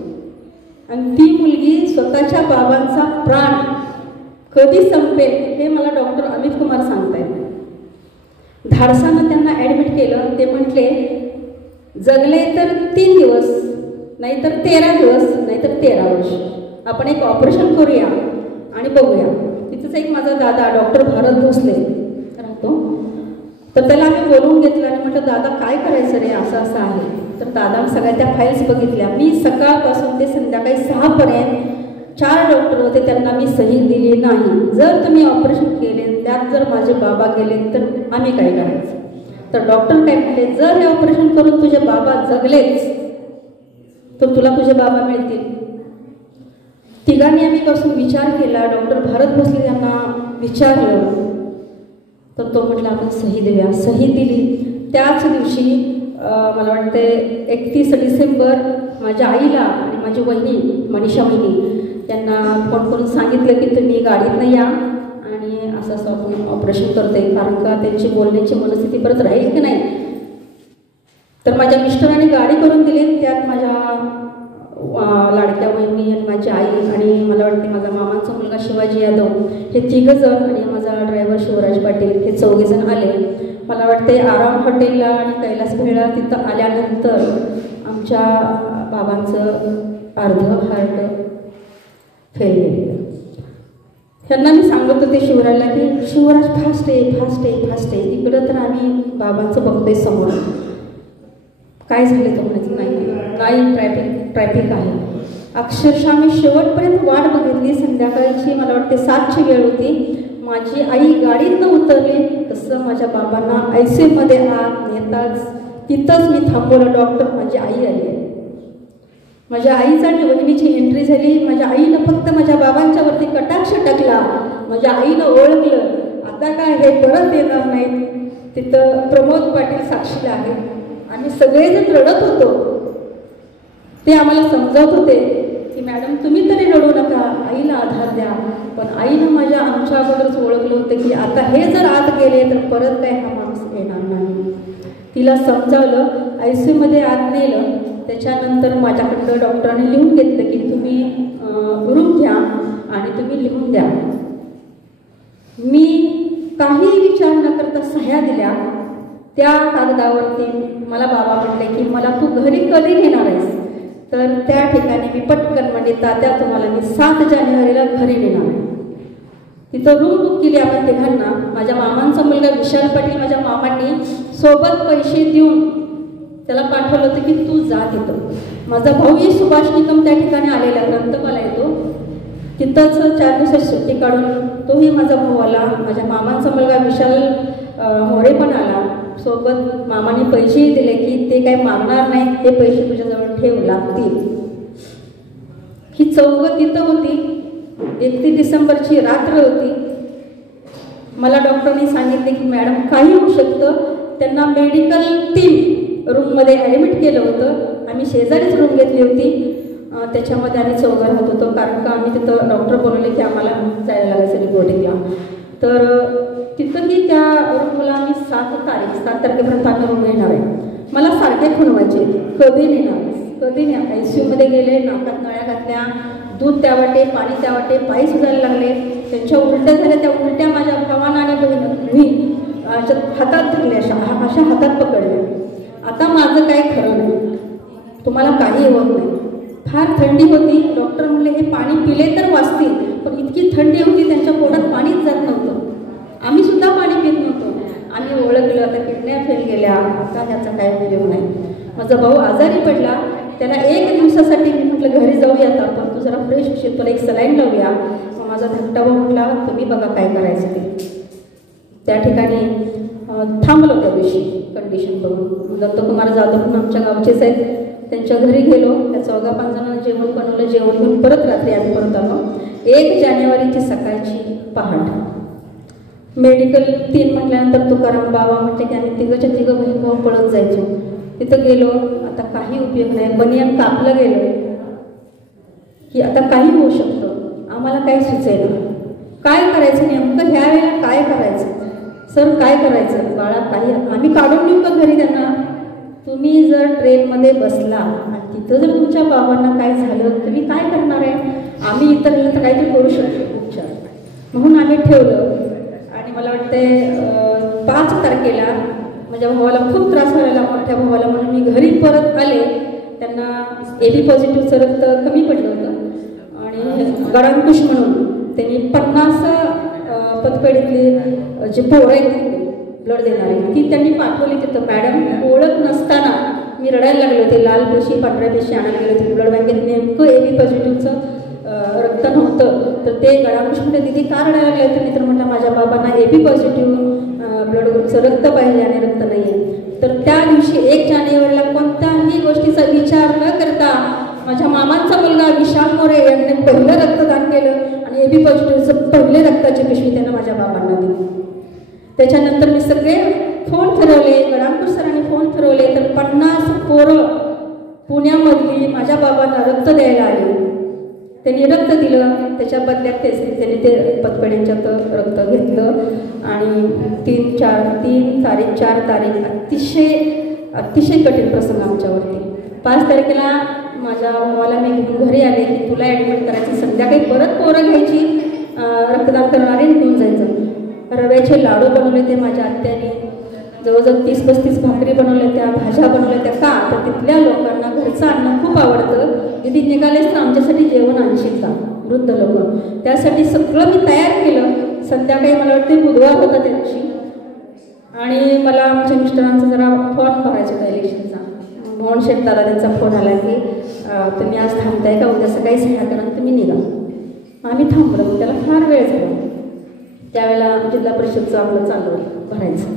आणि ती मुलगी स्वतःच्या बाबांचा प्राण कधी संपेल हे मला डॉक्टर अमित कुमार सांगतायत. धाडसानं त्यांना ॲडमिट केलं. ते म्हटले जगले तर 3 दिवस, नाहीतर 13 दिवस, नाहीतर 13 वर्ष. आपण एक ऑपरेशन करूया आणि बघूया. तिथंच एक माझा दादा डॉक्टर भारत भोसले राहतो. तर त्याला आम्ही बोलवून घेतलं आणि म्हटलं दादा काय करायचं रे, असं असं आहे. तर दादाने सगळ्या त्या फाईल्स बघितल्या. मी सकाळपासून ते संध्याकाळी 6पर्यंत 4 डॉक्टर होते, त्यांना मी सही दिली नाही. जर तुम्ही ऑपरेशन केले त्यात जर माझे बाबा गेले तर आम्ही काय करायचं. तर डॉक्टर काय म्हटले जर हे ऑपरेशन करून तुझे बाबा जगलेच तर तुला तुझे बाबा मिळतील. तिघांनी आम्ही पासून विचार केला. डॉक्टर भारत भोसले यांना विचारलं तर तो म्हटला आपण सही देऊया. सही दिली. त्याच दिवशी मला वाटते 31 डिसेंबर माझ्या आईला आणि माझी वहिनी मनीषा वहिनी त्यांना फोन करून सांगितलं की तुम्ही गाडीतनं या आणि असं असं आपण ऑपरेशन करते, कारण का त्यांची बोलण्याची मनस्थिती परत राहील की नाही. तर माझ्या मिस्टरांनी गाडी करून दिली. त्यात माझ्या लाडक्या वहिनी आणि माझी आई आणि मला वाटते माझा मामांचा मुलगा शिवाजी यादव हे 3 जण आणि माझा ड्रायव्हर शिवराज पाटील हे 4 जण आले. मला वाटते आराम हॉटेलला आणि कैलास भेळला तिथं आल्यानंतर आमच्या बाबांचं अर्ध हार्ट फेल गेलं. ह्यांना मी सांगत होते शिवराजला की शिवराज फास्ट आहे फास्ट आहे फास्ट आहे. इकडं तर आम्ही बाबांचं बघतोय समोर. काय झाले तो म्हणायचं नाही ट्रॅफिक आहे. अक्षरशः मी शेवटपर्यंत वाट बघितली. संध्याकाळची मला वाटते 7ची वेळ होती. माझी आई गाडीतनं उतरली तसं माझ्या बाबांना ICUमध्ये आत नेताच तिथंच मी थांबवलं. डॉक्टर माझी आई आली. माझ्या आईचा आणि वहिनीची एंट्री झाली. माझ्या आईनं फक्त माझ्या बाबांच्यावरती कटाक्ष टाकला. माझ्या आईनं ओळखलं आता काय हे परत येणार नाही. तिथं प्रमोद पाटील साक्षीला आहे. आम्ही सगळेजण रडत होतो. ते आम्हाला समजावत होते की मॅडम तुम्ही तरी रडू नका, आईला आधार द्या. पण आईनं आमच्या अगोदरच ओळखलं होतं की आता हे जर आत गेले तर परत काय हा माणूस येणार नाही. तिला समजावलं. ICUमध्ये आत नेलं. त्याच्यानंतर माझ्याकडं डॉक्टरांनी लिहून घेतलं की तुम्ही घ्या आणि तुम्ही लिहून द्या. मी काही विचार न करता सह्या दिल्या. त्या कागदावरती मला बाबा म्हटले की मला तू घरी कधी नेणार आहेस? तर त्या ठिकाणी मी पटकन म्हणजे तात्या तुम्हाला मी 7 जानेवारीला घरी नेणार आहे. तिथं रूम बुक केली आपण तिघांना. माझ्या मामांचा मुलगा विशाल पाटील माझ्या मामांनी सोबत पैसे देऊन त्याला पाठवलं होतं की तू जा तिथं. माझा भाऊही सुभाष निकम त्या ठिकाणी आलेला, ग्रंथपाला येतो तिथंच 4 दिवसाची सुट्टी काढून तोही माझा भाऊ आला. माझ्या मामांचा मुलगा विशाल मोरे पण आला सोबत. मामाने पैसेही दिले की ते काही मागणार नाही, ते पैसे तुझ्याजवळ ठेव लागतील. ही चौघं तिथं होती. 31 डिसेंबरची रात्र होती. मला डॉक्टरनी सांगितले की मॅडम काही होऊ शकतं. त्यांना मेडिकल टीम रूममध्ये ॲडमिट केलं होतं. आम्ही शेजारीच रूम घेतली होती. त्याच्यामध्ये आम्ही चौघं राहत होतो कारण का आम्ही तिथं डॉक्टर बोलवले की आम्हाला जायला लागायचं रिपोर्टिंगला. तर तिथंही त्या रूमला आम्ही 7 तारखेपर्यंत आम्ही रूम येणार आहे. मला सारखे खुणवायचे कधी नेणार कधी नाही. ICUमध्ये गेले, नाकात नळ्या घातल्या, दूध त्या वाटे पाणी त्या वाटे, पायी सुजायला लागले. त्यांच्या उलट्या झाल्या. त्या उलट्या माझ्या भावानं आणि बहिणी हातात धरले, अशा हातात पकडले. आता माझं काय खरं नाही, तुम्हाला काही होत नाही. फार थंडी होती. डॉक्टर म्हणले हे पाणी पिले तर वाचतील, पण इतकी थंडी होती त्यांच्या पोटात पाणीच जात नव्हतं. आम्ही सुद्धा पाणी पित नव्हतो. आम्ही ओळखलं आता किडन्या फेल गेल्या, आता ह्याचा काय उपयोग नाही. माझा भाऊ आजारी पडला. त्याला 1 दिवसासाठी मी म्हटलं घरी जाऊयात आपण, तू जरा फ्रेश होशील, तुला एक सलाईन लावूया. मग माझा धाकटा भाऊ म्हटला तुम्ही बघा काय करायचं ते. त्या ठिकाणी थांबलो त्या दिवशी कंडिशन बघून. दत्तकुमार जाधव म्हणून आमच्या गावचेच आहेत, त्यांच्या घरी गेलो. त्या 4-5 जणांना जेवण बनवलं. जेवण घेऊन परत रात्री आम्ही परत आलो. 1 जानेवारीची सकाळची पहाट. मेडिकल 3 म्हटल्यानंतर तुकाराम बाबा म्हटले की आम्ही तिघच्या बहीण भाऊ पळत जायचो. तिथं गेलो. आता काही उपयोग नाही. बनियान कापलं गेलं की आता काही होऊ शकतं. आम्हाला काही सुचेना काय करायचं नेमकं. ह्या वेळेला काय करायचं सर, काय करायचं बाळा, काही आम्ही काढून नेऊ का घरी त्यांना? तुम्ही जर ट्रेनमध्ये बसला आणि तिथं जर तुमच्या बाबांना काय झालं तुम्ही काय करणार आहे? आम्ही इतरला तर काहीतरी करू शकतो उपचार, म्हणून आम्ही ठेवलं. आणि मला वाटते 5 तारखेला माझ्या भावाला खूप त्रास व्हायला, मोठ्या भावाला, म्हणून मी घरी परत आले. त्यांना AB पॉझिटिव्हचं रक्त कमी पडलं होतं आणि गडांकुश म्हणून त्यांनी 50 पतपेढीतली जे पोरं आहेत ब्लड देणारी ती त्यांनी पाठवली तिथं. मॅडम ओळख नसताना मी रडायला लागले होते. लाल पेशी पांढऱ्या पेशी आणायला गेले होते ब्लड बँकेत. नेमकं AB पॉझिटिव्हचं रक्त नव्हतं. तर ते गडांकुश म्हणजे दिदी का रडायला लागले होते? मित्र म्हटलं माझ्या बाबांना AB पॉझिटिव्ह ब्लड ग्रुपचं रक्त पाहिजे आणि रक्त नाही आहे. तर त्या दिवशी 1 जानेवारीला कोणत्याही गोष्टीचा विचार न करता माझ्या मामांचा मुलगा विशाल मोरे यांनी पहिलं रक्तदान केलं आणि AB पॉझिटिव्हचं पहिले रक्ताची पिशवी त्यांना माझ्या बाबांना दिली. त्याच्यानंतर मी सगळे फोन फिरवले. गडांकुश सरांनी फोन फिरवले तर 50 पोरं पुण्यामधली माझ्या बाबांना रक्त द्यायला आली. त्यांनी रक्त दिलं. त्याच्या बदल्यात त्यांनी ते पतपेढ्यांच्यात रक्त घेतलं आणि 3 तारीख 4 तारीख अतिशय कठीण प्रसंग आमच्यावरती. 5 तारखेला माझ्या भावाला मी घेऊन घरी आले की तुला ॲडमिट करायचं, संध्याकाळी परत पोरं घ्यायची, रक्तदान करणारे घेऊन जायचं. रव्याचे लाडू बनवले ते माझ्या आत्याने, जवळजवळ 30-35 भाकरी बनवल्या, त्या भाज्या बनवल्या त्या. का तर तिथल्या लोकांना घरचं अन्न खूप आवडतं. दिदी निघालेच तर आमच्यासाठी जेवण आणशील का, वृद्ध लोक. त्यासाठी सगळं मी तयार केलं. संध्याकाळी मला वाटते बुधवार होता त्या दिवशी आणि मला माझ्या मिस्टरांचा जरा फॉर्म भरायचा होता इलेक्शनचा. मोहन शेट्टाला त्यांचा फोन आला की तुम्ही आज थांबताय का, उद्या सकाळी सह्या करा तुम्ही निघा. आम्ही थांबलो. त्याला फार वेळ झाला. त्यावेळेला जिल्हा परिषदचं आपलं चालू भरायचं.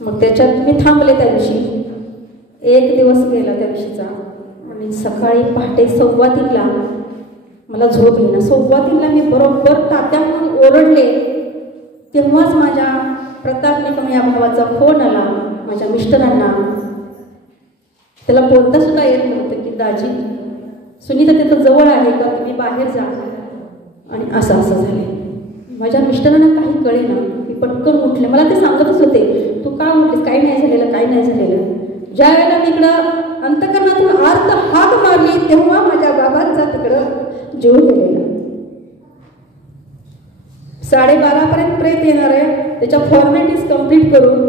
मग त्याच्यात मी थांबले. त्या दिवशी 1 दिवस गेला त्या दिवशीचा. आणि सकाळी पहाटे 2:15ला मला झोप येईना. 2:15ला मी बरोबर तात्या म्हणून ओरडले. तेव्हाच माझ्या प्रताप निकम या भावाचा फोन आला माझ्या मिस्टरांना. त्याला बोलता सुद्धा येत नव्हतं की दाजी सुनीता तिथं जवळ आहे का, तुम्ही बाहेर जा. आणि असं झाले. माझ्या मिस्टरांना काही कळेना. मी पटकन उठले. मला ते सांगतच होते तू का उठलीस, काही नाही झालेलं, काही नाही झालेलं. ज्या वेळेला मी इकडं अंतकरणातून अर्थ हाक मारली तेव्हा माझ्या बाबांचा तिकडं जीव गेलेला. 12:30पर्यंत प्रेत येणार आहे. त्याच्या फॉर्मॅलिटीज कंप्लीट करून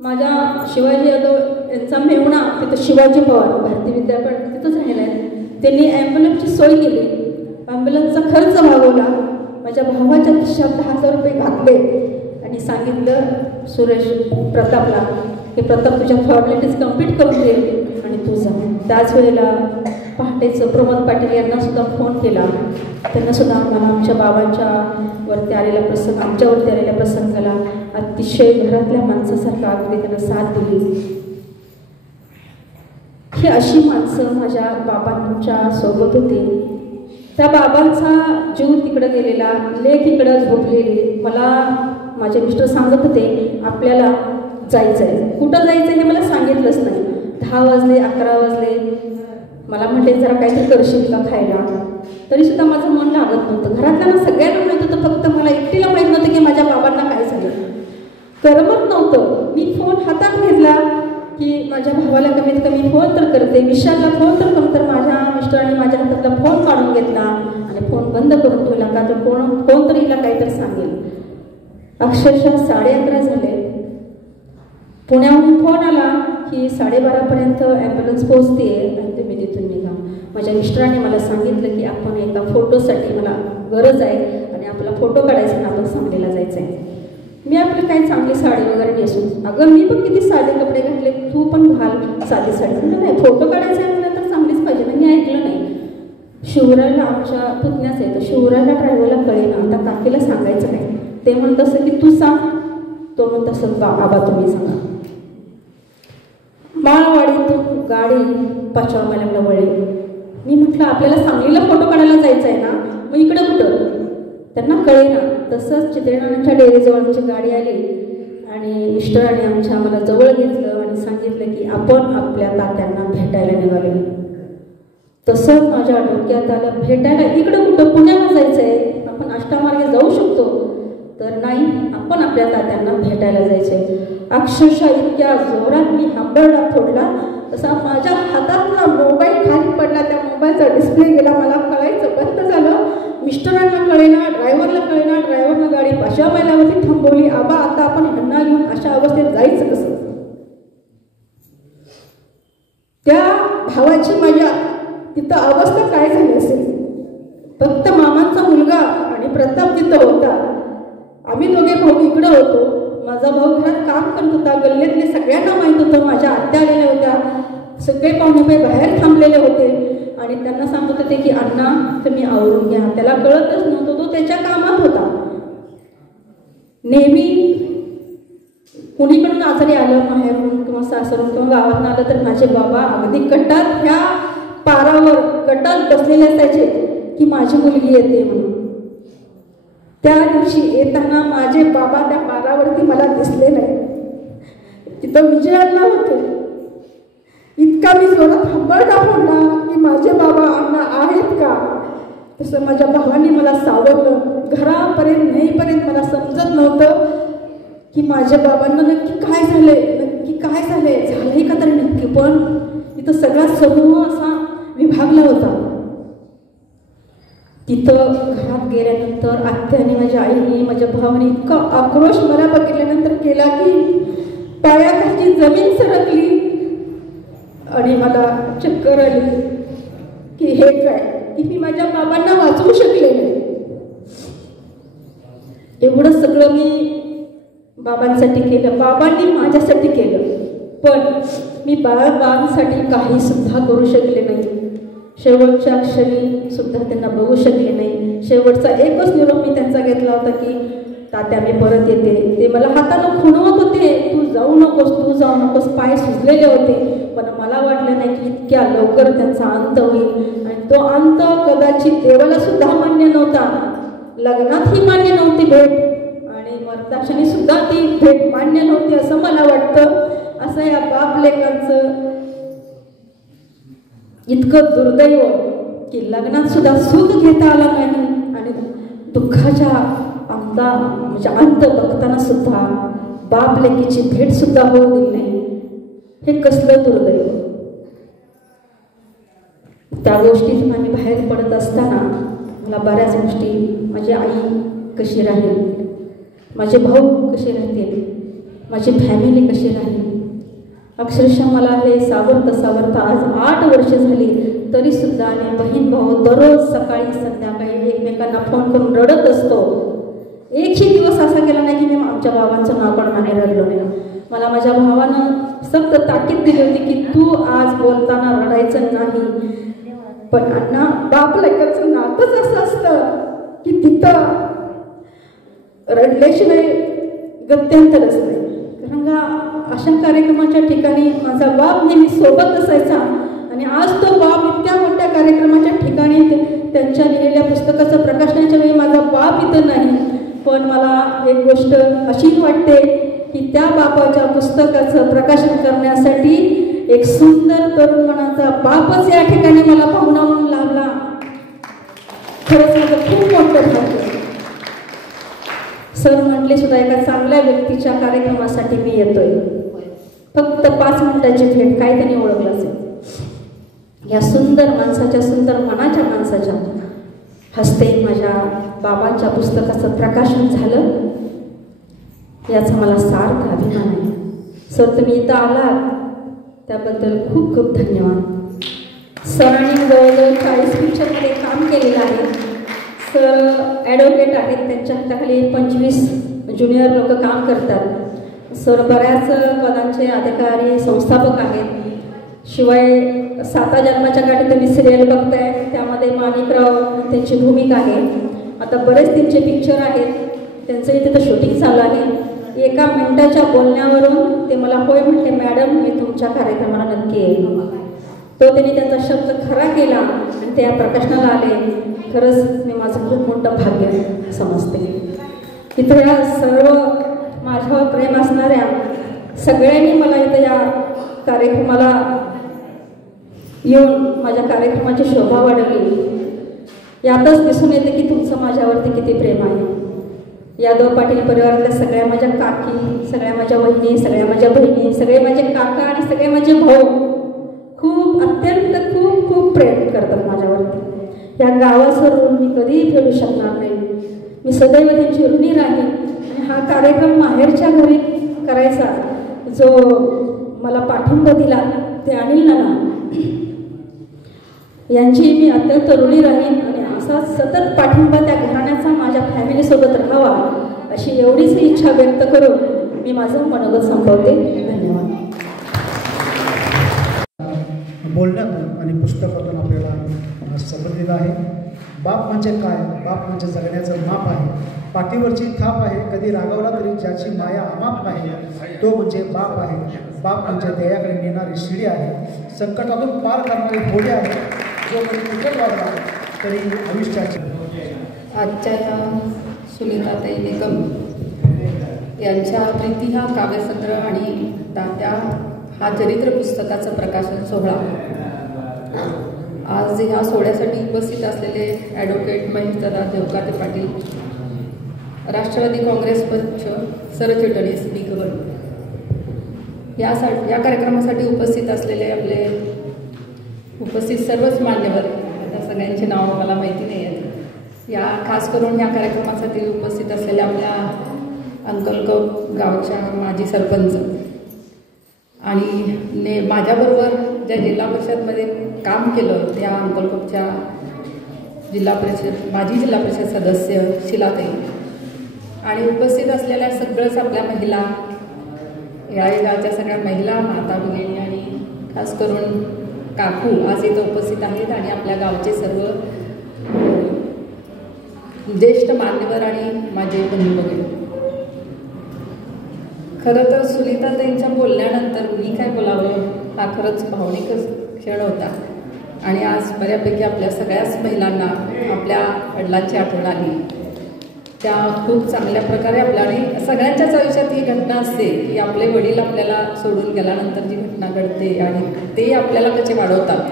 माझ्या शिवाजी यादव यांचा मेहुणा तिथं शिवाजी पवार भारतीय विद्यापीठ तिथंच राहिला आहे. त्यांनी ॲम्ब्युलन्सची सोय केली. ॲम्ब्युलन्सचा खर्च भागवला. माझ्या भावाच्या खिशात 10,000 रुपये घातले आणि सांगितलं सुरेश प्रतापला की प्रताप तुझ्या फॉर्मॅलिटीज कंप्लीट करून दे आणि तू जा. त्याच वेळेला पहाटेचं प्रमोद पाटील यांना सुद्धा फोन केला. त्यांना सुद्धा आम्हाला आमच्या बाबांच्या वरती आलेला प्रसंग आमच्यावरती आलेल्या प्रसंगाला अतिशय घरातल्या माणसासारखं अगदी त्यांना साथ दिली. ही अशी माणसं माझ्या बाबांच्या सोबत होती. त्या बाबांचा जीव तिकडं गेलेला, लेक इकडं झोपलेली. मला माझे मिस्टर सांगत होते आपल्याला जायचं आहे. कुठं जायचं हे मला सांगितलंच नाही. 10 वाजले 11 वाजले. मला म्हटले जरा काहीतरी करशील का खायला. तरीसुद्धा माझं मन लागत नव्हतं. घरातल्या सगळ्यांना माहीत होतं, फक्त मला एकटीला माहीत नव्हतं की माझ्या बाबांना काय झालं. करमत नव्हतं. मी फोन हातात घेतला की माझ्या भावाला कमीत कमी फोन तर करते, विशालला फोन तर करून, तर माझ्या मिस्टरांनी माझ्या हातातला फोन काढून घेतला आणि फोन बंद करून ठेवला का तर कोण तरी हिला काहीतरी सांगेल. अक्षरशः 11:30 झाले. पुण्याहून फोन आला की 12:30पर्यंत ॲम्ब्युलन्स पोहोचते आणि तुम्ही तिथून निघा. माझ्या मिस्टरांनी मला सांगितलं की आपण एका फोटोसाठी मला गरज आहे आणि आपला फोटो काढायचा आणि आपण सांगलीला जायचं आहे. मी आपली काही चांगली साडी वगैरे नेसून, अगं मी पण किती साधे कपडे घातले, तू पण घाल साधी साडी. म्हणजे नाही, फोटो काढायचा आहे मला तर चांगलीच पाहिजे ना. मी ऐकलं नाही. शिवरायला आमच्या पुतण्याच आहे तर शिवरायला ड्रायव्हरला कळेना आता काकीला सांगायचं काय. ते म्हणत असं की तू सांग, तो म्हणत असं आबा तुम्ही सांगा. माळवाडीतून गाडी 5व्या मैलाला वळली. मी म्हटलं आपल्याला सांगलीला फोटो काढायला जायचं आहे ना, मग इकडं कुठं. त्यांना कळेना. तसंच चित्रेनानांच्या डेअरीजवळ आमची गाडी आली आणि मिस्टरांनी आम्हाला जवळ घेतलं आणि सांगितलं की आपण आपल्या तात्यांना भेटायला निघालो. तसं माझ्या डोक्यात आलं भेटायला इकडं कुठं, पुण्याला जायचं आहे, आपण अष्टामार्गे जाऊ शकतो. तर नाही, आपण आपल्या तात्यांना भेटायला जायचे. अक्षरशः इतक्या जोरात मी हंबरडा फोडला तसा माझ्या हातातला मोबाईल खाली पडला. त्या मोबाईलचा डिस्प्ले गेला. मला कळायचं बंद झालं. मिस्टरांना कळेना, ड्रायव्हरला कळेना. ड्रायव्हरनं गाडी 5व्या मैलावरती थांबवली. आबा आता आपण ह्यांना घेऊन अशा अवस्थेत जायचं कसं. त्या भावाची माझ्या तिथं अवस्था काय झाली असेल. फक्त मामांचा मुलगा आणि प्रताप तिथं होता. आम्ही दोघे भाऊ इकडं होतो. माझा भाऊ घरात काम करत होता. गल्लीतले सगळ्यांना माहीत होतं. माझ्या आत्या आलेल्या होत्या. सगळे पाहुणे बाहेर थांबलेले होते आणि त्यांना सांगत होते की अण्णा तुम्ही आवरून घ्या. त्याला कळतच नव्हतं, तो त्याच्या कामात होता. नेहमी कुणीकडून आजारी आलं माहेरून किंवा सासरून किंवा गावातून आलं तर माझे बाबा अगदी कटात ह्या पारावर कटात बसलेले असायचे की माझी मुलगी येते म्हणून. त्या दिवशी येताना माझे बाबा त्या पारावरती मला दिसले नाही. तिथं विजयाला होते. इतका मी जोरात हंबरडा फोडला की माझे बाबा अण्णा आहेत का. तसं माझ्या भावाने मला सावरलं. घरापर्यंत नेईपर्यंत मला समजत नव्हतं की माझ्या बाबांना नक्की काय झालंय, नक्की काय झालंय, झालंय का तरी नक्की. पण इथं सगळा समूह असा विभागला होता. तिथं घरात गेल्यानंतर आत्याने माझ्या आईने माझ्या भावाने इतका आक्रोश मला बघितल्यानंतर केला की पायाखालची जमीन सरकली आणि मला चक्कर आली की हे काय, की मी माझ्या बाबांना वाचवू शकले नाही. एवढं सगळं मी बाबांसाठी केलं, बाबांनी माझ्यासाठी केलं. पण मी बाबांसाठी काही सुद्धा करू शकले नाही. शेवटच्या क्षणी सुद्धा त्यांना बघू शकले नाही. शेवटचा एकच निरोप मी त्यांचा घेतला होता की तात्या मी परत येते. ते मला हातानं खुणवत होते, तू जाऊ नकोस, तू जाऊ नकोस. पाय सुजलेले होते. पण मला वाटलं नाही की इतक्या लवकर त्यांचा अंत होईल. आणि तो अंत कदाचित देवाला सुद्धा मान्य नव्हता. लग्नातही मान्य नव्हती भेट आणि मरताक्षणी सुद्धा ती भेट मान्य नव्हती असं मला वाटतं. असं या बाप लेकांचं इतकं दुर्दैव की लग्नात सुद्धा सुख घेता आला नाही आणि दुःखाच्या म्हणजे अंत बघताना सुद्धा बाप लेकीची भेट सुद्धा होऊ दिली नाही. हे कसलं दुर्दैव. त्या गोष्टीतून आम्ही बाहेर पडत असताना मला बऱ्याच गोष्टी माझी आई कशी राहील, माझे भाऊ कसे राहतील, माझी फॅमिली कशी राहील. अक्षरशः मला हे सावरता आज 8 वर्ष झाली तरीसुद्धा आम्ही बहीण भाऊ दररोज सकाळी संध्याकाळी एकमेकांना फोन करून रडत असतो. एकही दिवस असा गेला नाही की मी आमच्या बाबांचं नाव पण नाही रडलो नाही. मला माझ्या भावानं सक्त ताकीद दिली होती की तू आज बोलताना रडायचं नाही. पण अण्णा बाप लेकाचं नातंच असं असतं की तिथं रडल्याशिवाय गत्यंतरच नाही. कारण का अशा कार्यक्रमाच्या ठिकाणी माझा बाप नेहमी सोबत असायचा आणि आज तो बाप इतक्या मोठ्या कार्यक्रमाच्या ठिकाणी त्यांच्या लिहिलेल्या पुस्तकाचं प्रकाशनाच्या वेळी माझा बाप इथं नाही. पण मला एक गोष्ट अशी वाटते की त्या बापाच्या पुस्तकाचं प्रकाशन करण्यासाठी एक सुंदर तरुण मनाचा बापच या ठिकाणी मला पाहुणा म्हणून लाभला. खरंच माझं खूप मोठं भाग्य. सर म्हटले सुद्धा एका चांगल्या व्यक्तीच्या कार्यक्रमासाठी मी येतोय. फक्त 5 मिनिटाची भेट काय त्यांनी ओळखलं असेल. या सुंदर माणसाच्या, सुंदर मनाच्या माणसाच्या हस्ते माझ्या बाबांच्या पुस्तकाचं प्रकाशन झालं, याचा मला सार्थ अभिमान आहे. सर तुम्ही इथं आलात त्याबद्दल खूप खूप धन्यवाद. सरांनी जवळजवळ 40 पिक्चरमध्ये काम केलेलं आहे. सर ॲडव्होकेट आहेत, त्यांच्या हाताखाली 25 ज्युनियर लोक काम करतात. सर बऱ्याच पदांचे अधिकारी संस्थापक आहेत. शिवाय 7 जन्माच्या गाठी तुम्ही सिरियल बघताय, त्यामध्ये माणिकराव त्यांची भूमिका आहे. आता बरेच त्यांचे पिक्चर आहेत, त्यांचंही तिथं शूटिंग चालू आहे. एका मिनिटाच्या बोलण्यावरून ते मला होय म्हटले, मॅडम मी तुमच्या कार्यक्रमाला नक्की येईल. तो त्यांनी त्यांचा शब्द खरा केला आणि त्या प्रकाशनाला आले. खरंच मी माझं खूप मोठं भाग्य समजते. इथं या सर्व माझ्यावर प्रेम असणाऱ्या सगळ्यांनी मला इथं या कार्यक्रमाला येऊन माझ्या कार्यक्रमाची शोभा वाढवली. यातच दिसून येते की तुमचं माझ्यावरती किती प्रेम आहे. यादव पाटील परिवारातल्या सगळ्या माझ्या काकी, सगळ्या माझ्या वहिनी, सगळ्या माझ्या बहिणी, सगळे माझे काका आणि सगळे माझे भाऊ खूप अत्यंत खूप खूप प्रेम करतात माझ्यावरती. या गावासरून मी कधीही फेडू शकणार नाही. मी सदैव त्यांची ऋणी राहीन. आणि हा कार्यक्रम माहेरच्या घरी करायचा जो मला पाठिंबा दिला ते अनिल नाना यांची मी अत्यंत ऋणी राहीन. आणि असा सतत पाठिंबा त्या घराण्याचा माझ्या फॅमिलीसोबत राहावा अशी एवढीच इच्छा व्यक्त करून मी माझं मनोगत संपवते. धन्यवाद. बोलण्यातून आणि पुस्तकातून आपल्याला समजलेलं आहे. बाप म्हणजे काय? बाप म्हणजे जगण्याचं माप आहे, पाठीवरची थाप आहे. कधी रागावला तरी ज्याची माया अमाप आहे तो म्हणजे बाप आहे. बाप म्हणजे देयाकडे नेणारी शिडी आहे, संकटातून पार करणारी होडी आहे. जो कधी तिकट वाढला तरी आयुष्याची. आजच्या या सुनीताताई निकम यांच्या प्रीती हा काव्यसंग्रह आणि तात्या हा चरित्र पुस्तकाचं प्रकाशन सोहळा. आज ह्या सोहळ्यासाठी उपस्थित असलेले ॲडव्होकेट महेशदादा देवकाते पाटील, राष्ट्रवादी काँग्रेस पक्ष सरचिटणीस बी गवळ, या कार्यक्रमासाठी उपस्थित असलेले आपले उपस्थित सर्वच मान्यवर, त्या सगळ्यांची नावं मला माहिती नाही आहेत. या खास करून या कार्यक्रमासाठी उपस्थित असलेल्या आपल्या अंकलकप गावच्या माजी सरपंच आणि माझ्याबरोबर ज्या जिल्हा परिषदमध्ये काम केलं त्या अंकलकपच्या माजी जिल्हा परिषद सदस्य शिलाताई आणि उपस्थित असलेल्या सगळंच आपल्या महिला, गावच्या सगळ्या महिला, माता भगिनी आणि खास करून काकू आज इथं उपस्थित आहेत आणि आपल्या गावचे सर्व ज्येष्ठ मान्यवर आणि माझे बंधू वगैरे. खरं तर सुनीताताईंच्या बोलण्यानंतर मी काय बोलावं हा खरंच भावनिकच क्षण होता. आणि आज बऱ्यापैकी आपल्या सगळ्याच महिलांना आपल्या वडिलांची आठवण आली. त्या खूप चांगल्या प्रकारे आपल्याने सगळ्यांच्याच आयुष्यात ही घटना असते की आपले वडील आपल्याला सोडून गेल्यानंतर जी घटना घडते आणि ते आपल्याला कसे वाढवतात.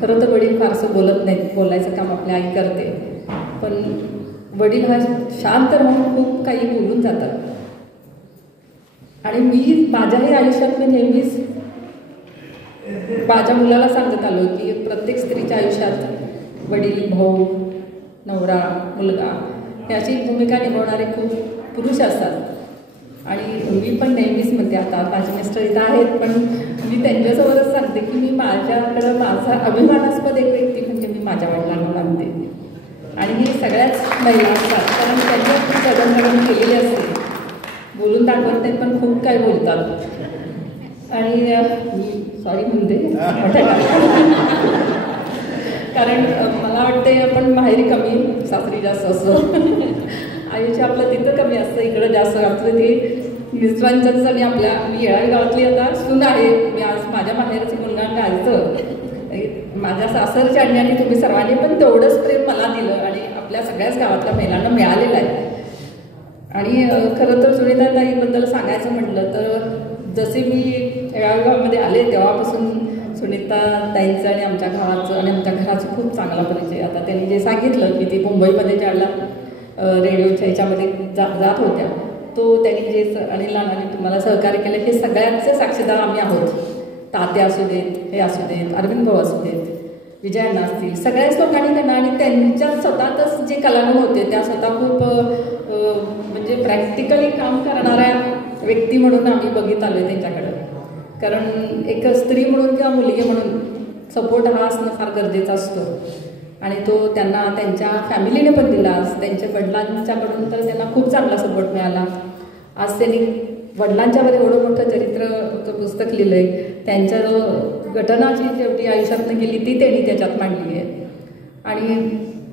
खरं तर वडील फारसं बोलत नाहीत, बोलायचं काम आपली आई करते, पण वडील हा शांत राहून खूप काही बोलून जातात. आणि मी माझ्याही आयुष्यात मी नेहमीच माझ्या मुलाला सांगत आलो की प्रत्येक स्त्रीच्या आयुष्यात वडील, भाऊ, नवरा, मुलगा अशी भूमिका निभावणारे खूप पुरुष असतात. आणि मी पण नेहमीच म्हणते, आता माझे मिस्टर इथं आहेत पण मी त्यांच्यासोबतच सांगते की मी माझ्याकडं माझा अभिमानास्पद एक व्यक्ती म्हणजे मी माझ्या वडिलांना मानते. आणि ही सगळ्याच महिला असतात, कारण त्यांनी खूप जडणघडण केलेली असते, बोलून दाखवत नाही पण खूप काही बोलतात. आणि मी सॉरी म्हणते कारण मला वाटते आपण माहेरी कमी सासरी जास्त असतो. आयुष्य आपलं तिथं कमी असतं, इकडं जास्त आपलं ते मिस्टरांच्याच. आणि मी येळावी गावातली आता सून आहे. मी आज माझ्या माहेरची गुणगान गायचं, माझ्या सासरच्या आणि तुम्ही सर्वांनी पण तेवढंच प्रेम मला दिलं आणि आपल्या सगळ्याच गावातल्या महिलांना मिळालेलं आहे. आणि खरं तर सुनीताताईबद्दल सांगायचं म्हटलं तर जसे मी येळावी गावामध्ये आले तेव्हापासून सुनीताताईंचं आणि आमच्या गावाचं आणि आमच्या घराचं खूप चांगला परिचय. आता त्यांनी जे सांगितलं की ती मुंबईमध्ये ज्याला रेडिओच्या ह्याच्यामध्ये जात होत्या, तो त्यांनी जे अनिल नानांनी तुम्हाला सहकार्य केलं हे सगळ्यांचे साक्षीदार आम्ही आहोत. तात्या असू देत, हे असू देत, अरविंद भाऊ असू देत, विजयांना असतील, सगळ्याच लोकांनी त्यांना आणि त्यांच्या स्वतःच जे कलागुण होते त्या स्वतः खूप म्हणजे प्रॅक्टिकली काम करणाऱ्या व्यक्ती म्हणून आम्ही बघित आलो आहे त्यांच्याकडं. कारण एक स्त्री म्हणून किंवा मुलगी म्हणून सपोर्ट हा असणं फार गरजेचा असतो आणि तो त्यांना त्यांच्या फॅमिलीने पण दिला. त्यांच्या वडिलांच्याकडून तर त्यांना खूप चांगला सपोर्ट मिळाला. आज त्यांनी वडिलांच्यावर एवढं मोठं चरित्रचं पुस्तक लिहिलं आहे. त्यांच्या घटनाची जेवढी आयुष्यातनं गेली ती त्यांनी त्याच्यात मांडली आहे. आणि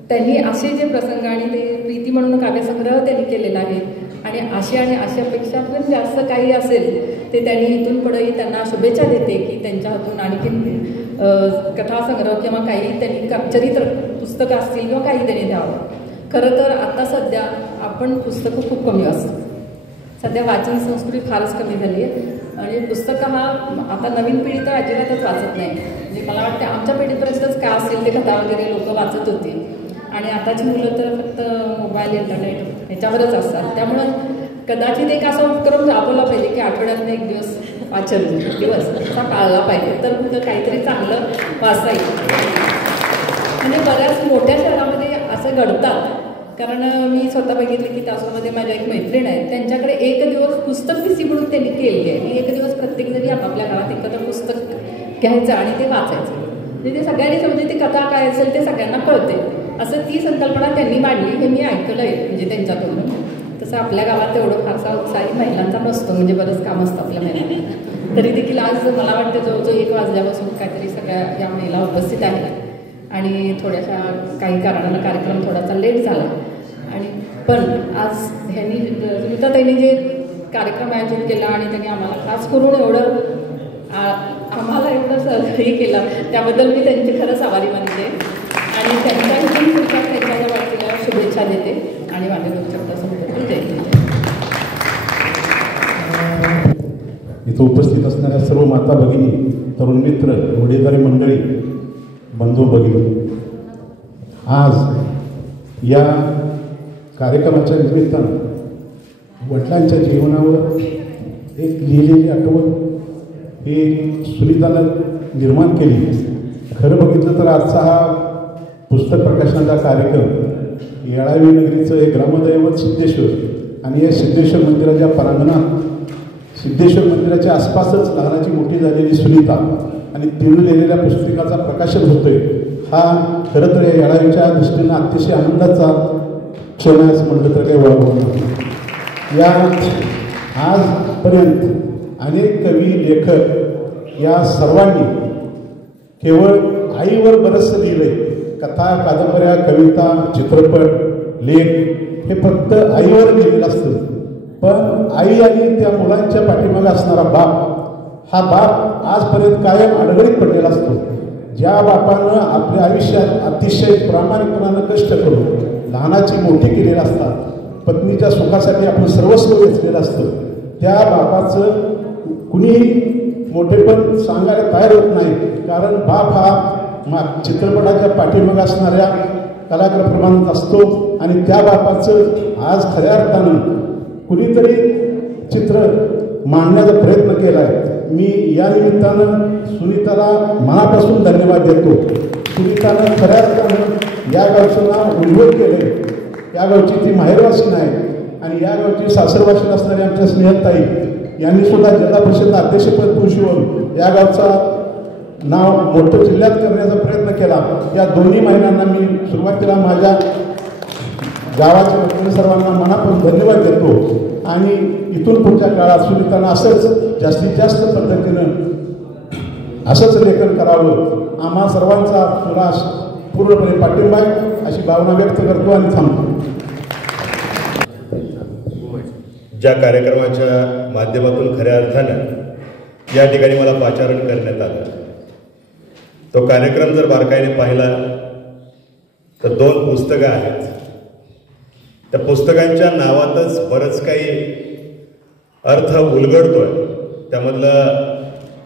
त्यांनी असे जे प्रसंग आणि ते प्रीती म्हणून काव्यसंग्रह त्यांनी केलेला आहे. आणि अशापेक्षा पण जास्त काही असेल ते त्यांनी इथून पुढेही त्यांना शुभेच्छा देते की त्यांच्या हातून आणखी कथासंग्रह किंवा काही त्यांनी चरित्र पुस्तकं असतील किंवा काही त्यांनी द्यावं. खरं तर आता सध्या आपण पुस्तकं खूप कमी असतात. सध्या वाचन संस्कृती फारच कमी झाली आहे आणि पुस्तकं हा आता नवीन पिढी तर अजिबातच वाचत नाही. म्हणजे मला वाटतं आमच्या पिढीपर्यंतच काय असेल ते कथा वगैरे लोक वाचत होते आणि आताची मुलं तर फक्त मोबाईल इंटरनेट ह्याच्यावरच असतात. त्यामुळं कदाचित एक असा उपक्रम राबवला पाहिजे की आठवड्यातनं एक दिवस वाचन दिवस असा पाळला पाहिजे, तर कुठं काहीतरी चांगलं वाचता येईल. म्हणजे बऱ्याच मोठ्या शहरामध्ये असं घडतात. कारण मी स्वतः बघितले की त्यासोबत माझ्या एक मैत्रीण आहे, त्यांच्याकडे एक दिवस पुस्तक विसी म्हणून त्यांनी केली आहे. एक दिवस प्रत्येकजणी आपापल्या घरात एकत्र पुस्तक घ्यायचं आणि ते वाचायचं. म्हणजे ते सगळ्यांनी म्हणजे ती कथा काय असेल ते सगळ्यांना कळते असं ती संकल्पना त्यांनी मांडली. हे मी ऐकलं आहे म्हणजे त्यांच्याकडून. तसं आपल्या गावात एवढं फारसा उत्साही महिलांचा नसतो, म्हणजे बरंच काम असतं आपल्या महिलांना. तरी देखील आज मला वाटतं जवळजवळ 1 वाजल्यापासून काहीतरी सगळ्या या महिला उपस्थित आहेत आणि थोड्याशा काही कारणानं कार्यक्रम थोडासा लेट झाला. आणि पण आज ह्यांनी सुनीताताईंनी जे कार्यक्रम आयोजित केला आणि त्यांनी आम्हाला खास करून एवढं आम्हाला एवढं सहकार्य केलं त्याबद्दल मी त्यांची खरंच आभारी मानते आणि त्यांच्या इथून पुढच्या त्यांच्या वाटतीला शुभेच्छा देते आणि माझे 2 शब्द संपवतो. जय हिंद. इथं उपस्थित असणाऱ्या सर्व माता भगिनी, तरुण मित्र, वडीलधारी मंडळी, बंधू भगिनी, आज या कार्यक्रमाच्या निमित्तानं वडिलांच्या जीवनावर एक लिहिलेली आठवण ही सुनीतानं निर्माण केली. खरं बघितलं तर आजचा हा पुस्तक प्रकाशनाचा कार्यक्रम येळावी नगरीचं एक ग्रामदैवत सिद्धेश्वर आणि या सिद्धेश्वर मंदिराच्या प्रांगणात सिद्धेश्वर मंदिराच्या आसपासच लहानाची मोठी झालेली सुनीता आणि तिने लिहिलेल्या पुस्तकाचा प्रकाशन होतोय. हा खरं तर या येळावीच्या दृष्टीनं अतिशय आनंदाचा क्षण आहे असं म्हटलं तर काही वळवलं. या आजपर्यंत अनेक कवी, लेखक या सर्वांनी केवळ आईवर बरंचसं लिहिलंय. कथा, कादंबऱ्या, कविता, चित्रपट, लेख हे फक्त आईवर लिहिलेलं असतं. पण आई आणि त्या मुलांच्या पाठीमागे असणारा बाप, हा बाप आजपर्यंत कायम अडगळीत पडलेला असतो. ज्या बापानं आपल्या आयुष्यात अतिशय प्रामाणिकपणानं कष्ट करून लहानाची मोठी केलेली असतात, पत्नीच्या सुखासाठी आपण सर्वस्व वेचलेलं असतं, त्या बापाचं कुणी मोठेपण सांगायला तयार होत नाही. कारण बाप हा चित्रपटाच्या पाठीमागे असणाऱ्या कलाकाराप्रमाणात असतो आणि त्या बापाचं आज खऱ्या अर्थानं कुणीतरी चित्र मांडण्याचा प्रयत्न केला आहे. मी या निमित्तानं सुनीताला मनापासून धन्यवाद देतो. सुनीतानं खऱ्या अर्थानं या गावचं नाव उज्ज्वल केलं. या गावची ती माहेरवासीन आहे आणि या गावची सासरवासीन असणारी आमच्या स्नेहलताई यांनी सुद्धा जिल्हा परिषद अध्यक्षपद भूषवून या गावचा नाव मोठं जिल्ह्यात करण्याचा प्रयत्न केला. या दोन्ही महिलांना मी सुरुवातीला माझ्या गावाच्या वतीने सर्वांना मनापासून धन्यवाद देतो आणि इथून पुढच्या काळात सुनीतांना असंच जास्तीत जास्त पद्धतीनं असंच लेखन करावं आम्हा सर्वांचा तुला पूर्णपणे पाठिंबा आहे अशी भावना व्यक्त करतो आणि थांबतो. ज्या कार्यक्रमाच्या माध्यमातून खऱ्या अर्थानं या ठिकाणी मला पाचारण करण्यात आलं तो कार्यक्रम जर बारकाईने पाहिला तर 2 पुस्तकं आहेत. त्या पुस्तकांच्या नावातच बरंच काही अर्थ उलगडतोय. त्यामधलं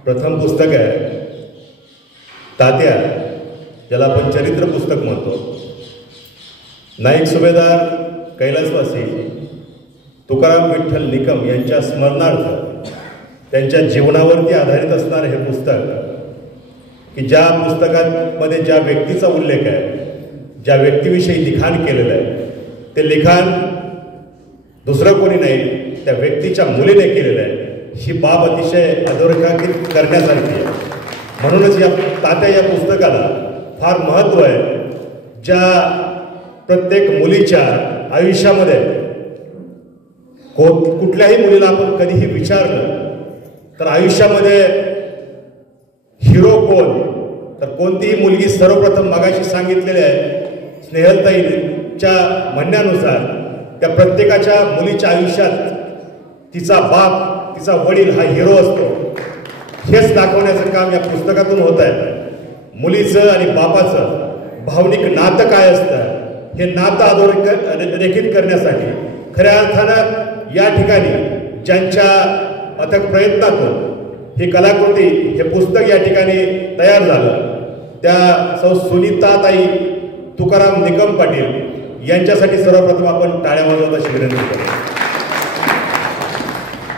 प्रथम पुस्तक आहे तात्या, ज्याला आपण चरित्र पुस्तक म्हणतो. नाईक सुभेदार कैलासवासी तुकाराम विठ्ठल निकम यांच्या स्मरणार्थ त्यांच्या जीवनावरती आधारित असणारं हे पुस्तक, की ज्या पुस्तकामध्ये ज्या व्यक्तीचा उल्लेख आहे, ज्या व्यक्तीविषयी लिखाण केलेलं आहे, ते लिखाण दुसरं कोणी नाही त्या व्यक्तीच्या मुलीने केलेलं आहे. ही बाब अतिशय अधोरेखित करण्यासारखी आहे. म्हणूनच या तात्या या पुस्तकाला फार महत्त्व आहे. ज्या प्रत्येक मुलीच्या आयुष्यामध्ये कुठल्याही मुलीला आपण कधीही विचारलं तर आयुष्यामध्ये हिरो कोण, तर कोणतीही मुलगी सर्वप्रथम मगाशी सांगितलेले आहे स्नेहलताईच्या म्हणण्यानुसार त्या प्रत्येकाच्या मुलीच्या आयुष्यात तिचा बाप, तिचा वडील हा हिरो असतो. हेच दाखवण्याचं काम या पुस्तकातून होत आहे. मुलीचं आणि बापाचं भावनिक नातं काय असतं हे नातं अधोरेखित करण्यासाठी खऱ्या अर्थानं या ठिकाणी ज्यांच्या अथक प्रयत्नातून ही कलाकृती, हे पुस्तक या ठिकाणी तयार झालं त्या सौ सुनीताताई तुकाराम निकम पाटील यांच्यासाठी सर्वप्रथम आपण टाळ्या वाजवत अशी विनंती करतो.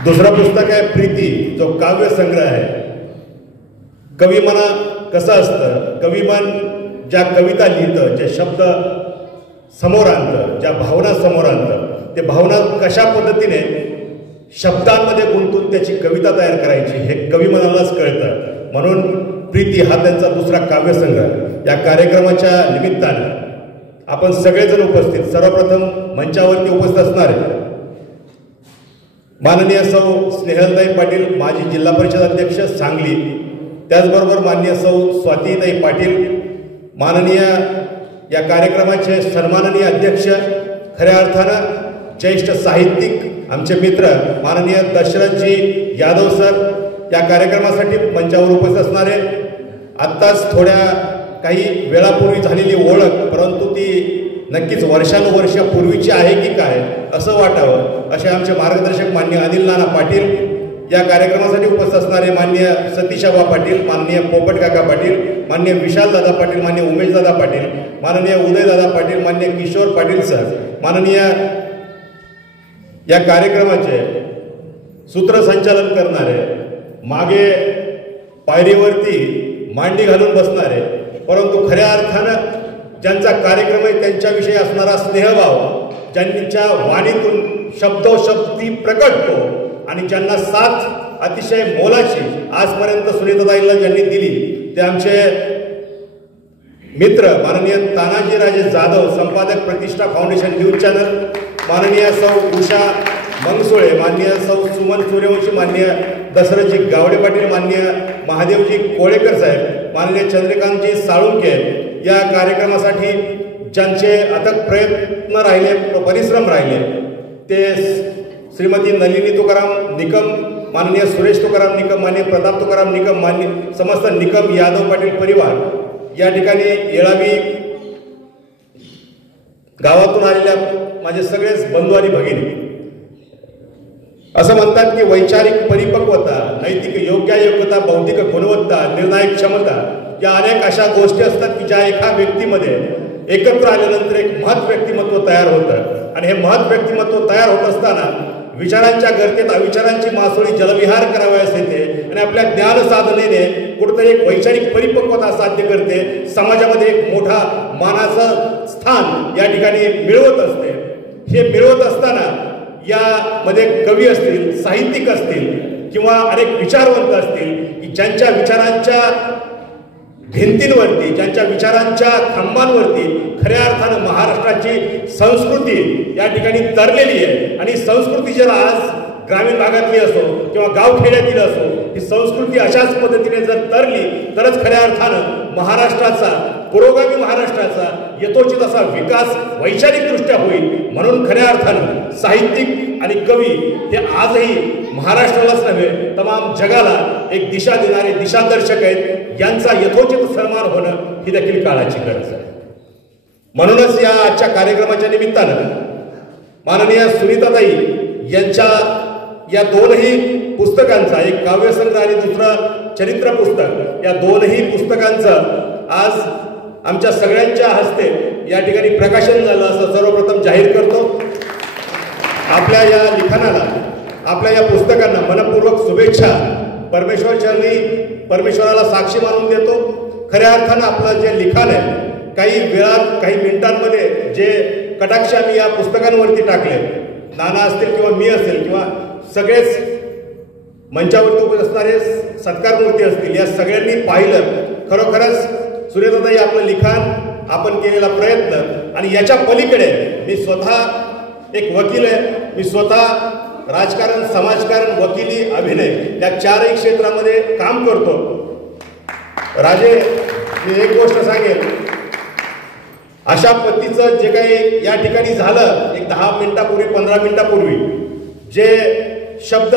दुसरं पुस्तक आहे प्रीती, जो काव्य संग्रह आहे. कविमना कसं असतं, कविमन ज्या कविता लिहितं, जे शब्द समोर आणतं, ज्या भावना समोर आणतं, ते भावना कशा पद्धतीने शब्दांमध्ये गुंतून त्याची कविता तयार करायची हे कविमनालाच कळतं. म्हणून प्रीती हा त्यांचा दुसरा काव्यसंग्रह. या कार्यक्रमाच्या निमित्तानं आपण सगळेजण उपस्थित, सर्वप्रथम मंचावरती उपस्थित असणारे माननीय सौ स्नेहलताई पाटील, माजी जिल्हा परिषद अध्यक्ष सांगली, त्याचबरोबर माननीय सौ स्वातीताई पाटील, माननीय या कार्यक्रमाचे सन्माननीय अध्यक्ष, खऱ्या अर्थानं ज्येष्ठ साहित्यिक आमचे मित्र माननीय दशरथजी यादव सर, या कार्यक्रमासाठी मंचावर उपस्थित असणारे. आत्ताच थोड्या काही वेळापूर्वी झालेली ओळख, परंतु ती नक्कीच वर्षानुवर्षापूर्वीची आहे की काय असं वाटावं असे आमचे मार्गदर्शक माननीय अनिल नाना पाटील, या कार्यक्रमासाठी उपस्थित असणारे माननीय सतीशाबा पाटील, माननीय पोपट काका पाटील, माननीय विशालदादा पाटील, माननीय उमेशदादा पाटील, माननीय उदयदादा पाटील, माननीय किशोर पाटील सर, माननीय या कार्यक्रमाचे सूत्रसंचालन करणारे, मागे पायरीवरती मांडी घालून बसणारे, परंतु खऱ्या अर्थानं ज्यांचा कार्यक्रम आहे त्यांच्याविषयी असणारा स्नेहभाव, ज्यांच्या वाणीतून शब्दोशब्दी प्रकटतो आणि ज्यांना साथ अतिशय मोलाची आजपर्यंत सुनीताताईला ज्यांनी दिली ते आमचे मित्र माननीय तानाजीराजे जाधव, संपादक प्रतिष्ठा फाउंडेशन न्यूज चॅनल, माननीय सौ उषा मंगसोळे, माननीय सौ सुमन सूर्यवंशी, माननीय दशरथजी गावडे पाटील, माननीय महादेवजी कोळेकर साहेब, माननीय चंद्रकांतजी साळुंके, या कार्यक्रमासाठी ज्यांचे अथक प्रयत्न राहिले, परिश्रम राहिले ते श्रीमती नलिनी तुकाराम निकम, माननीय सुरेश तुकाराम निकम, माननीय प्रताप तुकाराम निकम, माननीय समस्त निकम यादव पाटील परिवार, या ठिकाणी येळावी गावातून आलेल्या माझे सगळेच बंधू आणि भगिनी. असं म्हणतात की वैचारिक परिपक्वता, नैतिक योग्यता, बौद्धिक गुणवत्ता, निर्णायक क्षमता या अनेक अशा गोष्टी असतात की ज्या एका व्यक्तीमध्ये एकत्र आल्यानंतर एक महत् व्यक्तिमत्व तयार होतं. आणि हे महत् व्यक्तिमत्व तयार होत असताना विचारांच्या गर्तेत अविचारांची मासोळी जलविहार करावयास येते आणि आपल्या ज्ञान साधनेने कुठेतरी एक वैचारिक परिपक्वता साध्य करते, समाजामध्ये एक मोठा मानाचं स्थान या ठिकाणी मिळवत असते. हे मिळवत असताना यामध्ये कवी असतील, साहित्यिक असतील किंवा अनेक विचारवंत असतील की ज्यांच्या विचारांच्या भिंतींवरती, ज्यांच्या विचारांच्या खांबांवरती खऱ्या अर्थानं महाराष्ट्राची संस्कृती या ठिकाणी तरलेली आहे. आणि संस्कृती जर आज ग्रामीण भागातली असो किंवा गावखेड्यातील असो, ही संस्कृती अशाच पद्धतीने जर तरली तरच खऱ्या अर्थानं महाराष्ट्राचा, पुरोगामी महाराष्ट्राचा यथोचित असा विकास वैचारिकदृष्ट्या होईल. म्हणून खऱ्या अर्थानं साहित्यिक आणि कवी हे आजही महाराष्ट्रालाच नव्हे तमाम जगाला एक दिशा देणारे दिशादर्शक आहेत. यांचा यथोचित सन्मान होणं ही देखील काळाची गरज आहे. म्हणूनच या आजच्या कार्यक्रमाच्या निमित्तानं माननीय सुनीताताई यांच्या या दोनही पुस्तकांचा, एक काव्यसंग्रह आणि दुसरं चरित्र पुस्तक, या दोनही पुस्तकांचं आज आमच्या सगळ्यांच्या हस्ते या ठिकाणी प्रकाशन झालं असं सर्वप्रथम जाहीर करतो. आपल्या या लिखाणाला, आपल्या या पुस्तकांना मनपूर्वक शुभेच्छा परमेश्वराला साक्षी मानून देतो. खऱ्या अर्थानं आपलं जे लिखाण आहे, काही वेळात, काही मिनिटांमध्ये जे कटाक्ष आम्ही या पुस्तकांवरती टाकले, नाना असतील किंवा मी असेल किंवा सगळेच मंचावरती उपस्थित असणारे सत्कारमूर्ती असतील, या सगळ्यांनी पाहिलं. खरोखरच सुनीताताई आपलं लिखाण, आपण केलेला प्रयत्न आणि याच्या पलीकडे मी स्वतः एक वकील आहे. मी स्वतः राजकारण, समाजकारण, वकिली, अभिनय या चारही क्षेत्रामध्ये काम करतो. राजे, मी एक गोष्ट सांगेन, अशा पद्धतीचं जे काही या ठिकाणी झालं, एक 10 मिनिटापूर्वी, 15 मिनिटापूर्वी जे शब्द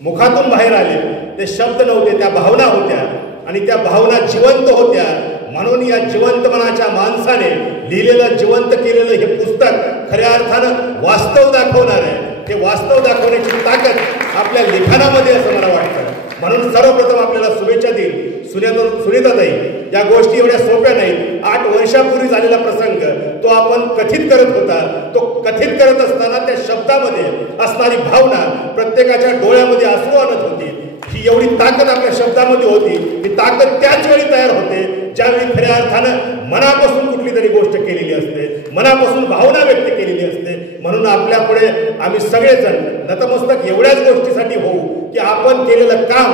मुखातून बाहेर आले, ते शब्द नव्हते, त्या भावना होत्या आणि त्या भावना जिवंत होत्या. म्हणून या जिवंत मनाच्या माणसाने लिहिलेलं, जिवंत केलेलं हे पुस्तक खऱ्या अर्थानं वास्तव दाखवणार आहे. हे वास्तव दाखवण्याची ताकद आपल्या लिखाणामध्ये असं मला वाटतं. म्हणून सर्वप्रथम आपल्याला शुभेच्छा देईल सुनीताताई. या गोष्टी एवढ्या सोप्या नाहीत. 8 वर्षापूर्वी झालेला प्रसंग तो आपण कथित करत होता. तो कथित करत असताना त्या शब्दामध्ये असणारी भावना प्रत्येकाच्या डोळ्यामध्ये अश्रू आणत होती. ही एवढी ताकद आपल्या शब्दामध्ये होती. ही ताकद त्याच वेळी तयार होते ज्यावेळी खऱ्या अर्थानं मनापासून कुठली तरी गोष्ट केलेली असते, मनापासून भावना व्यक्त केलेली असते. म्हणून आपल्या पुढे आम्ही सगळेजण नतमस्तक एवढ्याच गोष्टीसाठी होऊ की आपण केलेलं काम,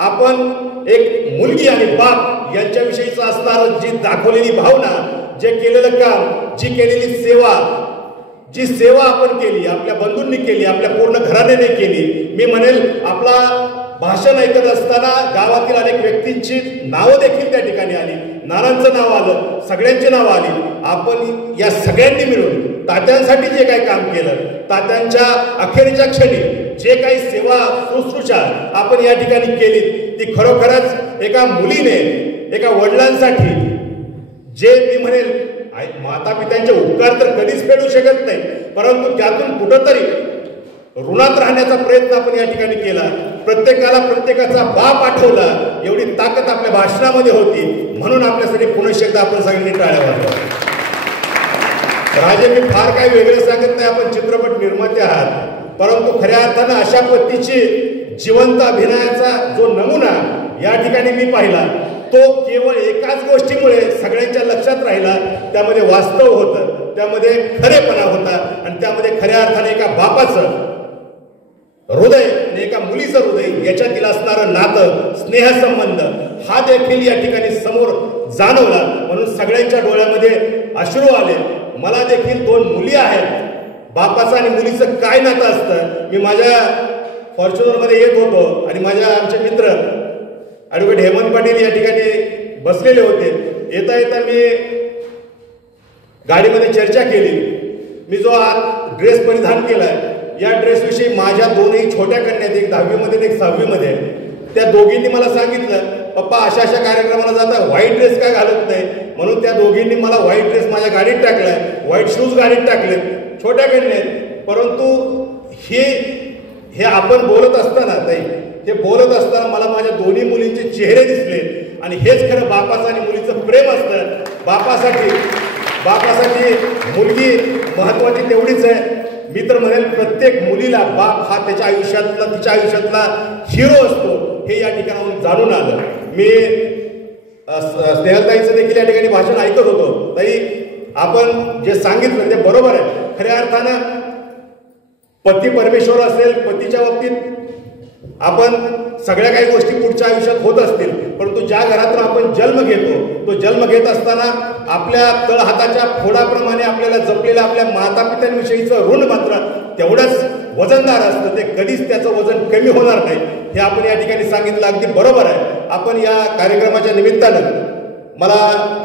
आपण एक मुलगी आणि बाप यांच्याविषयीचं असणारं जी दाखवलेली भावना, जे केलेलं काम, जी केलेली सेवा, जी सेवा आपण केली, आपल्या बंधूंनी केली, आपल्या पूर्ण घराण्याने केली. मी म्हणेल, आपला भाषण ऐकत असताना गावातील अनेक व्यक्तींची नावं देखील त्या ठिकाणी आली, नानांचं नाव आलं, सगळ्यांची नावं आली. आपण या सगळ्यांनी मिळून तात्यांसाठी जे काही काम केलं, तात्यांच्या अखेरच्या क्षणी जे काही सेवा शुश्रूषा आपण या ठिकाणी केली, ती खरोखरच एका मुलीने, एका वडिलांसाठी जे मी म्हणेल माता पित्यांचे उपकार तर कधीच फेडू शकत नाही, परंतु त्यातून कुठंतरी ऋणात राहण्याचा प्रयत्न आपण या ठिकाणी केला. प्रत्येकाला प्रत्येकाचा बाप आठवला, एवढी ताकद आपल्या भाषणामध्ये होती. म्हणून आपल्यासाठी पुन्हा एकदा आपण सगळ्यांनी टाळ्या वाजवा. राजे, मी फार काही वेगळं सांगत नाही, आपण चित्रपट निर्माते आहात, परंतु खऱ्या अर्थानं अशा पद्धतीची जिवंत अभिनयाचा जो नमुना या ठिकाणी मी पाहिला, तो केवळ एकाच गोष्टीमुळे सगळ्यांच्या लक्षात राहिला. त्यामध्ये वास्तव होतं, त्यामध्ये खरेपणा होता आणि त्यामध्ये खऱ्या अर्थाने एका बापाचं हृदय आणि एका मुलीचं हृदय याच्यातील असणारं नातं, स्नेहसंबंध हा देखील या ठिकाणी समोर जाणवला. म्हणून सगळ्यांच्या डोळ्यामध्ये अश्रू आले. मला देखील 2 मुली आहेत. बापाचं आणि मुलीचं काय नातं असतं. मी माझ्या फॉर्च्युनरमध्ये येत होतो आणि आमचे मित्र ॲडव्होकेट हेमंत पाटील या ठिकाणी बसलेले होते. येता येता मी गाडीमध्ये चर्चा केली. मी जो आज ड्रेस परिधान केलाय, या ड्रेसविषयी माझ्या 2ही छोट्या कन्या, एक 10वीमध्ये आणि एक 6वीमध्ये, त्या दोघींनी मला सांगितलं, पप्पा अशा अशा कार्यक्रमाला जाता व्हाईट ड्रेस काय घालत नाही. म्हणून त्या दोघींनी मला व्हाईट ड्रेस माझ्या गाडीत टाकलाय, व्हाईट शूज गाडीत टाकले. छोट्या कन्या, परंतु हे आपण बोलत असताना ताई, हे बोलत असताना मला माझ्या 2ही मुलींचे चेहरे दिसले. आणि हेच खरं बापाचं आणि मुलीचं प्रेम असतं. बापासाठी मुलगी महत्वाची तेवढीच आहे. मी तर म्हणेल, प्रत्येक मुलीला बाप हा त्याच्या आयुष्यातला, तिच्या आयुष्यातला हिरो असतो, हे या ठिकाणाहून जाणून आलं. मी स्नेहलताईचं देखील या ठिकाणी भाषण ऐकत होतो. ताई, आपण जे सांगितलं ते बरोबर आहे. खऱ्या अर्थानं पती परमेश्वर असेल, पतीच्या बाबतीत आपण सगळ्या काही गोष्टी पुढच्या आयुष्यात होत असतील, परंतु ज्या घरातून आपण जन्म घेतो तो जन्म घेत असताना आपल्या तळहाताच्या फोडाप्रमाणे आपल्याला जपलेल्या आपल्या मातापित्यांविषयीचं ऋण मात्र तेवढंच वजनदार असतं. ते कधीच त्याचं वजन कमी होणार नाही हे आपण या ठिकाणी सांगितलं. अगदी बरोबर आहे. आपण या कार्यक्रमाच्या निमित्तानं मला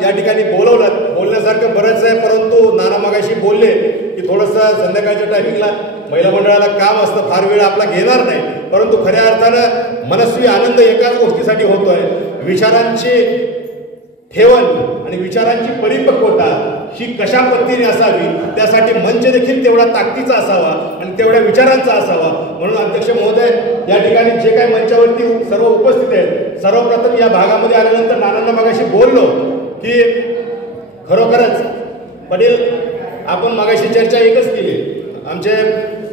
या ठिकाणी बोलण्यासारखं बरंच आहे, परंतु नाना मगाशी बोलले की थोडंसं संध्याकाळच्या टायमिंगला महिला मंडळाला काम असतं, फार वेळ आपला घेणार नाही, परंतु खऱ्या अर्थानं मनस्वी आनंद एकाच गोष्टीसाठी होतोय. विचारांची ठेवण आणि विचारांची परिपक्वता ही कशा पद्धतीने असावी, त्यासाठी मंच देखील तेवढा ताकदीचा असावा आणि तेवढ्या विचारांचा असावा. म्हणून अध्यक्ष महोदय, या ठिकाणी जे काही मंचावरती सर्व उपस्थित आहेत, सर्वप्रथम या भागामध्ये आल्यानंतर नानांना मगाशी बोललो की खरोखरच पाटील आपण मगाशी चर्चा एकच केली. आमचे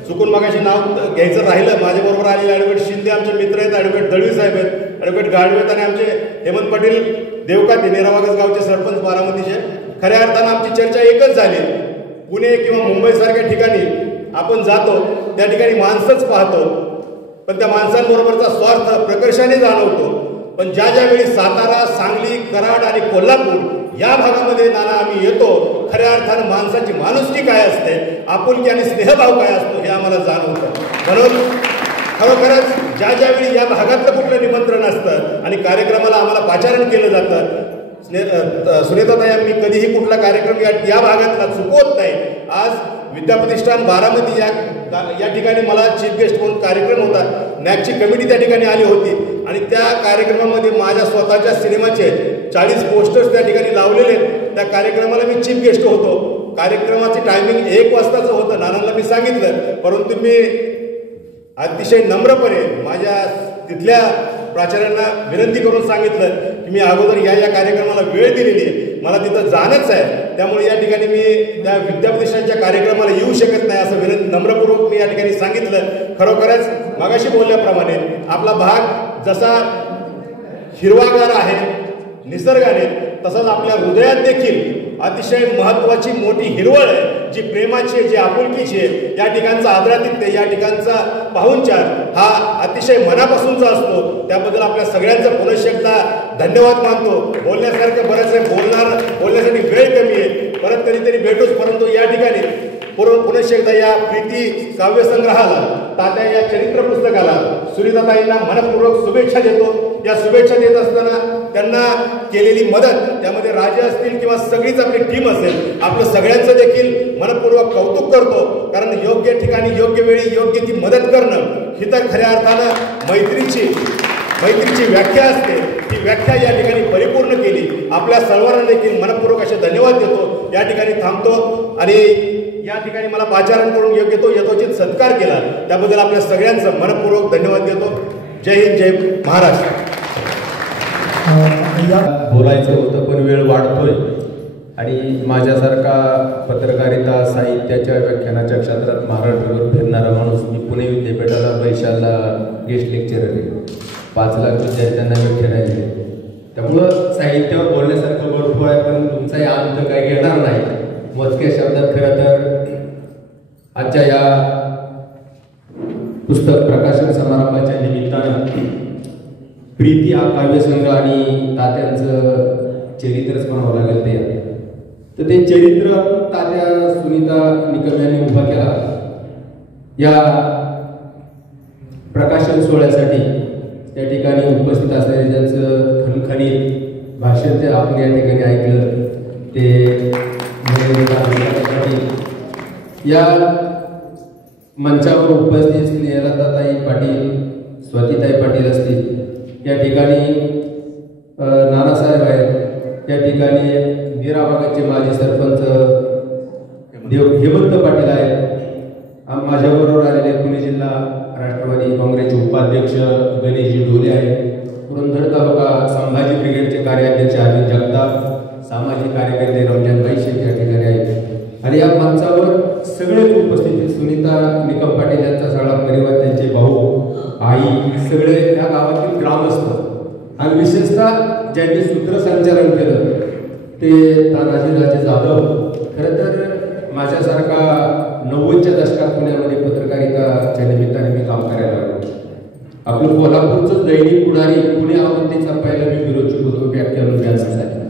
चुकून मगाशी नाव घ्यायचं राहिलं, माझ्याबरोबर आलेले ॲडव्होकेट शिंदे आमचे मित्र आहेत, ॲडव्होकेट दळवी साहेब आहेत, ॲडव्होकेट गाडवे आहेत आणि आमचे हेमंत पाटील देवकाते निरावागस गावचे सरपंच बारामतीचे. खऱ्या अर्थानं आमची चर्चा एकच झाली. पुणे किंवा मुंबईसारख्या ठिकाणी आपण जातो, त्या ठिकाणी माणसंच पाहतो, पण त्या माणसांबरोबरचा स्वार्थ प्रकर्षाने जाणवतो. पण ज्या ज्यावेळी सातारा, सांगली, कराड आणि कोल्हापूर या भागामध्ये नाना आम्ही येतो, खऱ्या अर्थानं माणसाची माणुसकी काय असते, आपुलकी आणि स्नेहभाव काय असतो हे आम्हाला जाणवतं. म्हणून खरोखरच ज्या ज्यावेळी या भागातलं कुठलं निमंत्रण असतं आणि कार्यक्रमाला आम्हाला पाचारण केलं जातं, सुनीताताई मी कधीही कुठला कार्यक्रम या भागातला चुकवत नाही. आज विद्याप्रतिष्ठान बारामती या ठिकाणी मला चीफ गेस्ट म्हणून कार्यक्रम होता. नॅकची कमिटी त्या ठिकाणी आली होती आणि त्या कार्यक्रमामध्ये माझ्या स्वतःच्या सिनेमाचे 40 पोस्टर्स त्या ठिकाणी लावलेले. त्या कार्यक्रमाला मी चीफ गेस्ट होतो. कार्यक्रमाचे टायमिंग 1 वाजताचं होतं. नानांना मी सांगितलं, परंतु मी अतिशय नम्रपणे माझ्या तिथल्या प्राचार्यांना विनंती करून सांगितलं की मी अगोदर या कार्यक्रमाला वेळ दिलेली आहे, मला तिथं जाणंच आहे, त्यामुळे या ठिकाणी मी त्या विद्याप्रतिष्ठानच्या कार्यक्रमाला येऊ शकत नाही असं नम्रपूर्वक मी या ठिकाणी सांगितलं. खरोखरच मगाशी बोलल्याप्रमाणे आपला भाग जसा हिरवागार आहे निसर्गाने, तसंच आपल्या हृदयात देखील अतिशय महत्त्वाची मोठी हिरवळ आहे, जी प्रेमाची आहे, जी आपुलकीची आहे. या ठिकाणचा आदरातिथ्य, या ठिकाणचा पाहुणचार हा अतिशय मनापासूनचा असतो. त्याबद्दल आपल्या सगळ्यांचा पुनश्च एकदा धन्यवाद मानतो. बोलण्यासारखं बरंच आहे, बोलण्यासाठी वेळ कमी आहे, परत कधीतरी भेटूच. परंतु या ठिकाणी पुनश्च एकदा या प्रीती काव्यसंग्रहाला, तात्या या चरित्र पुस्तकाला सुनीताताईंना मनपूर्वक शुभेच्छा देतो. या शुभेच्छा देत असताना त्यांना केलेली मदत, त्यामध्ये राजे असतील किंवा सगळीच आपली टीम असेल, आपलं सगळ्यांचं देखील मनपूर्वक कौतुक करतो. कारण योग्य ठिकाणी योग्य वेळी योग्य ती मदत करणं ही तर खऱ्या अर्थानं मैत्रीची व्याख्या असते. ती व्याख्या या ठिकाणी परिपूर्ण केली. आपल्या सर्वांना देखील मनपूर्वक असे धन्यवाद देतो. या ठिकाणी थांबतो आणि या ठिकाणी मला पाचारण करून योग्य तो यथोचित सत्कार केला, त्याबद्दल आपल्या सगळ्यांचं मनपूर्वक धन्यवाद देतो. जय हिंद, जय महाराष्ट्र. बोलायचं होतं पण वेळ वाढतोय आणि माझ्यासारखा पत्रकारिता साहित्याच्या व्याख्यानाच्या क्षेत्रात महाराष्ट्रभर फिरणारा माणूस, मी पुणे विद्यापीठाला पैशाला गेस्ट लेक्चरर आहे. 5 लाख विद्यार्थ्यांना व्याख्यान आहे. त्यामुळं साहित्यावर बोलण्यासारखं भरपूर आहे, पण तुमचाही अंत काही घेणार नाही. मोजक्या शब्दात खरं तर आजच्या या पुस्तक प्रकाशन समारंभाच्या निमित्तानं प्रीती हा काव्यसंग्रह आणि तात्यांचं चरित्रच म्हणावं लागेल ते. तर ते चरित्र तात्या सुनीता निकम यांनी उभा केला. या प्रकाशन सोहळ्यासाठी त्या ठिकाणी उपस्थित असलेले ज्यांचं खणखणीत भाषण ते आपण या ठिकाणी ऐकलं ते या मंचावर उपस्थित स्नेहलताताई पाटील, स्वातीताई पाटील असतील, या ठिकाणी नानासाहेब आहेत, या ठिकाणी नीरा भागाचे माजी सरपंच हेमंत पाटील आहेत, माझ्याबरोबर आलेले पुणे जिल्हा राष्ट्रवादी काँग्रेसचे उपाध्यक्ष गणेशजी ढोले आहेत, पुरंदर तालुका संभाजी ब्रिगेडचे कार्याध्यक्ष अरविंद जगताप, सामाजिक कार्यकर्ते रमजानबाई शेख या ठिकाणी आहेत. आणि या मंचावर सगळेच उपस्थित, सुनीता निकम पाटील यांचा सगळा परिवार, त्यांचे भाऊ, आई, सगळे या गावातील ग्रामस्थ आणि विशेषतः ज्यांनी सूत्रसंचालन केलं ते तानाजीराजे जाधव. खरं तर माझ्यासारखा 90च्या दशकात पुण्यामध्ये पत्रकारिताच्या निमित्ताने मी काम करायला लागलो. आपलं कोल्हापूरचं दैनिक पुढारी पुणे आवृत्तीचा पहिला मी विरोचक होतो व्याख्यान व्यासासाठी.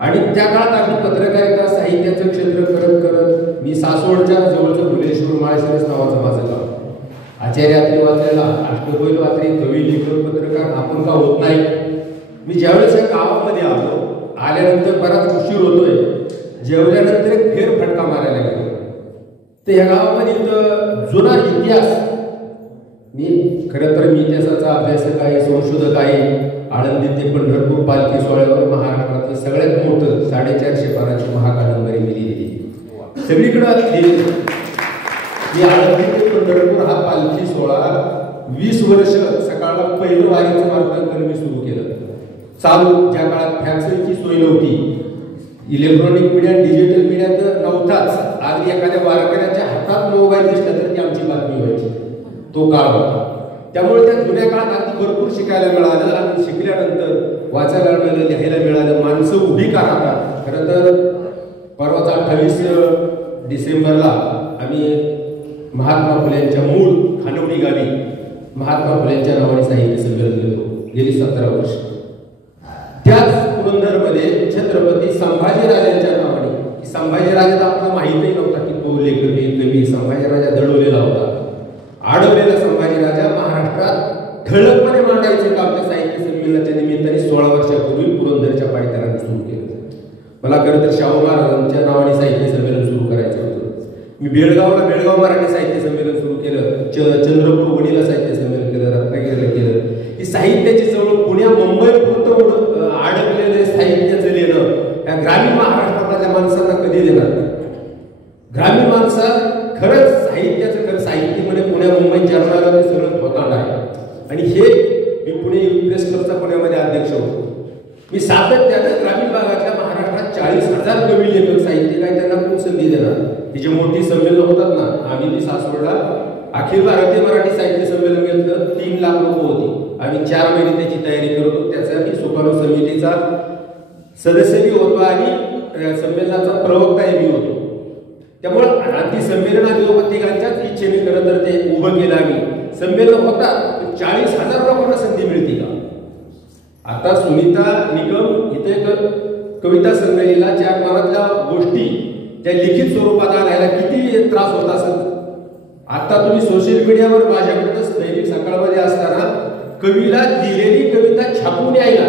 आणि त्या काळात आम्ही पत्रकारिता साहित्याचं क्षेत्र करत करत मी सासवडच्या जवळचं भुलेश्वर माळशिरस नावाचं माझं गाव. आचार्यात्री वाचलेला, अष्टबैल वात्री, कवी, लेखक, पत्रकार आपण का होत नाही. मी ज्यावेळेस या गावामध्ये आल्यानंतर बराच उशीर होतोय, जेवल्यानंतर एक फेर फटका मारायला गेलो. तर या गावामध्ये जुना इतिहास, मी खरं तर मी इतिहासाचा अभ्यासक आहे, संशोधक आहे. आळंदी ते पंढरपूर पालखी सोहळ्यावर महाराष्ट्रातलं सगळ्यात मोठं 450 पानाची महाकादंबरी मी लिहिली. सगळीकडे मी आळंदी ते पंढरपूर हा पालखी सोहळा 20 वर्ष सकाळला पहिलं वारीचं मार्गांकन मी सुरू केलं. चालू ज्या काळात फॅक्सची सोय नव्हती, इलेक्ट्रॉनिक मीडिया, डिजिटल मीडिया तर नव्हताच. आधी एखाद्या वारकऱ्याच्या हातात मोबाईल दिसला तर ती आमची बातमी व्हायची, तो काळ होता. त्यामुळे त्या जुन्या काळात अगदी भरपूर शिकायला मिळालं. आणि शिकल्यानंतर वाचायला मिळालं, लिहायला मिळालं. माणसं उभी का राहतात. खरं तर परवाचा 28 डिसेंबरला आम्ही महात्मा फुलेंच्या मूळ खानवडी गावी महात्मा फुलेंच्या नावाने साहित्य संमेलन घेतो गेली 17 वर्ष. त्याच पुरंदरमध्ये छत्रपती संभाजीराजांच्या नावाने, संभाजीराजाला आपल्याला माहितही नव्हता की तो लेखक आहे, कवी. संभाजीराजा दडवलेला होता. आडवलेला संभाजीराजा महाराष्ट्रात ठळकपणे मांडायचे काम त्या साहित्य संमेलनाच्या निमित्ताने 16 वर्षापूर्वी पुरंदरच्या पायथ्याला सुरू केलं. मला खरं तर शाहू महाराजांच्या नावाने साहित्य संमेलन सुरू करायचं होतं. मी बेळगावला बेळगाव मराठी साहित्य संमेलन सुरू केलं, चंद्रपूर वणीला साहित्य संमेलन केलं, रत्नागिरीला केलं. ही साहित्याची चळवळ पुण्या मुंबईपुरतं अडकलेलं साहित्याचं लिहिणं या ग्रामीण महाराष्ट्रातल्या माणसांना कधी देणार. ग्रामीण माणसं खरंच साहित्याचं खरं साहित्यमध्ये पुण्या मुंबई जर्नलला ते सगळं होणार आहे. आणि हे मी पुणे प्रेस क्लबचा पुण्यामध्ये अध्यक्ष होतो. मी सातत्यानं ग्रामीण भागातल्या महाराष्ट्रात 40,000 कवी लेखक साहित्यिक आहे, त्यांना कोण संधी देणार. ही जी मोठी संमेलन होतात ना, आम्ही सासवडला अखिल भारतीय मराठी साहित्य संमेलन घेतलं. 3 लाख लोक होती. आम्ही 4 महिने त्याची तयारी करत होतो. त्याचा मी सुकाणू समितीचा सदस्यही होतो आणि संमेलनाचा प्रवक्ताही मी होतो. त्यामुळे ती संमेलन आम्ही तिघांच्याच इच्छेने खरं तर ते उभं केलं. आम्ही संमेलन होता 40,000 लोकांना संधी मिळते का. आता सुनीता निकम इथे कविता संमेलनाला ज्या मनातल्या गोष्टी त्या लिखित स्वरूपात आणायला किती त्रास होत असेल. आता तुम्ही सोशल मीडियावर माझ्याकडे दैनिक सकाळमध्ये असताना कवीला दिलेली कविता छापून यायला,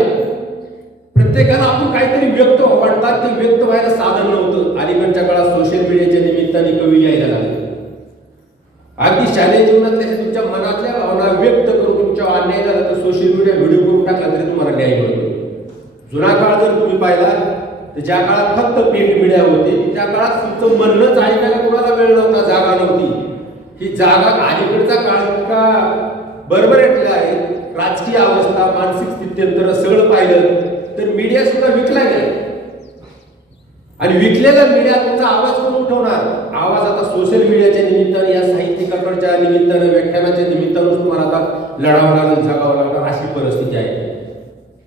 प्रत्येकाला आपण काहीतरी व्यक्त वाटतात, ते व्यक्त व्हायला साधन नव्हतं. अलीकडच्या काळात सोशल मीडियाच्या निमित्ताने कवी यायला लागले. अगदी शालेय जीवनातल्या तुमच्या मनातल्या भावना व्यक्त करून तुमच्या अन्याय झाला तर सोशल मीडिया व्हिडिओ करून टाकला तरी तुम्हाला न्याय मिळतो. जुना काळ जर तुम्ही पाहिला तर ज्या काळात फक्त प्रिंट मीडिया होती, त्या काळात तुमचं म्हणणंच ऐकायला कोणाला वेळ नव्हता, जागा नव्हती. ही जागा अलीकडचा काळ का बरोबरेटला आहे. राजकीय अवस्था, मानसिक स्थित्यंतर सगळं पाहिलं तर मीडिया सुद्धा विकला गेला. आणि विकलेला मीडिया तुमचा आवाज कोण उठवणार. आवाज आता सोशल मीडियाच्या निमित्तानं, या साहित्यिकाकडच्या निमित्तानं, व्याख्यानाच्या निमित्तानं तुम्हाला आता लढावं लागेल, जगावं लागणार अशी परिस्थिती आहे.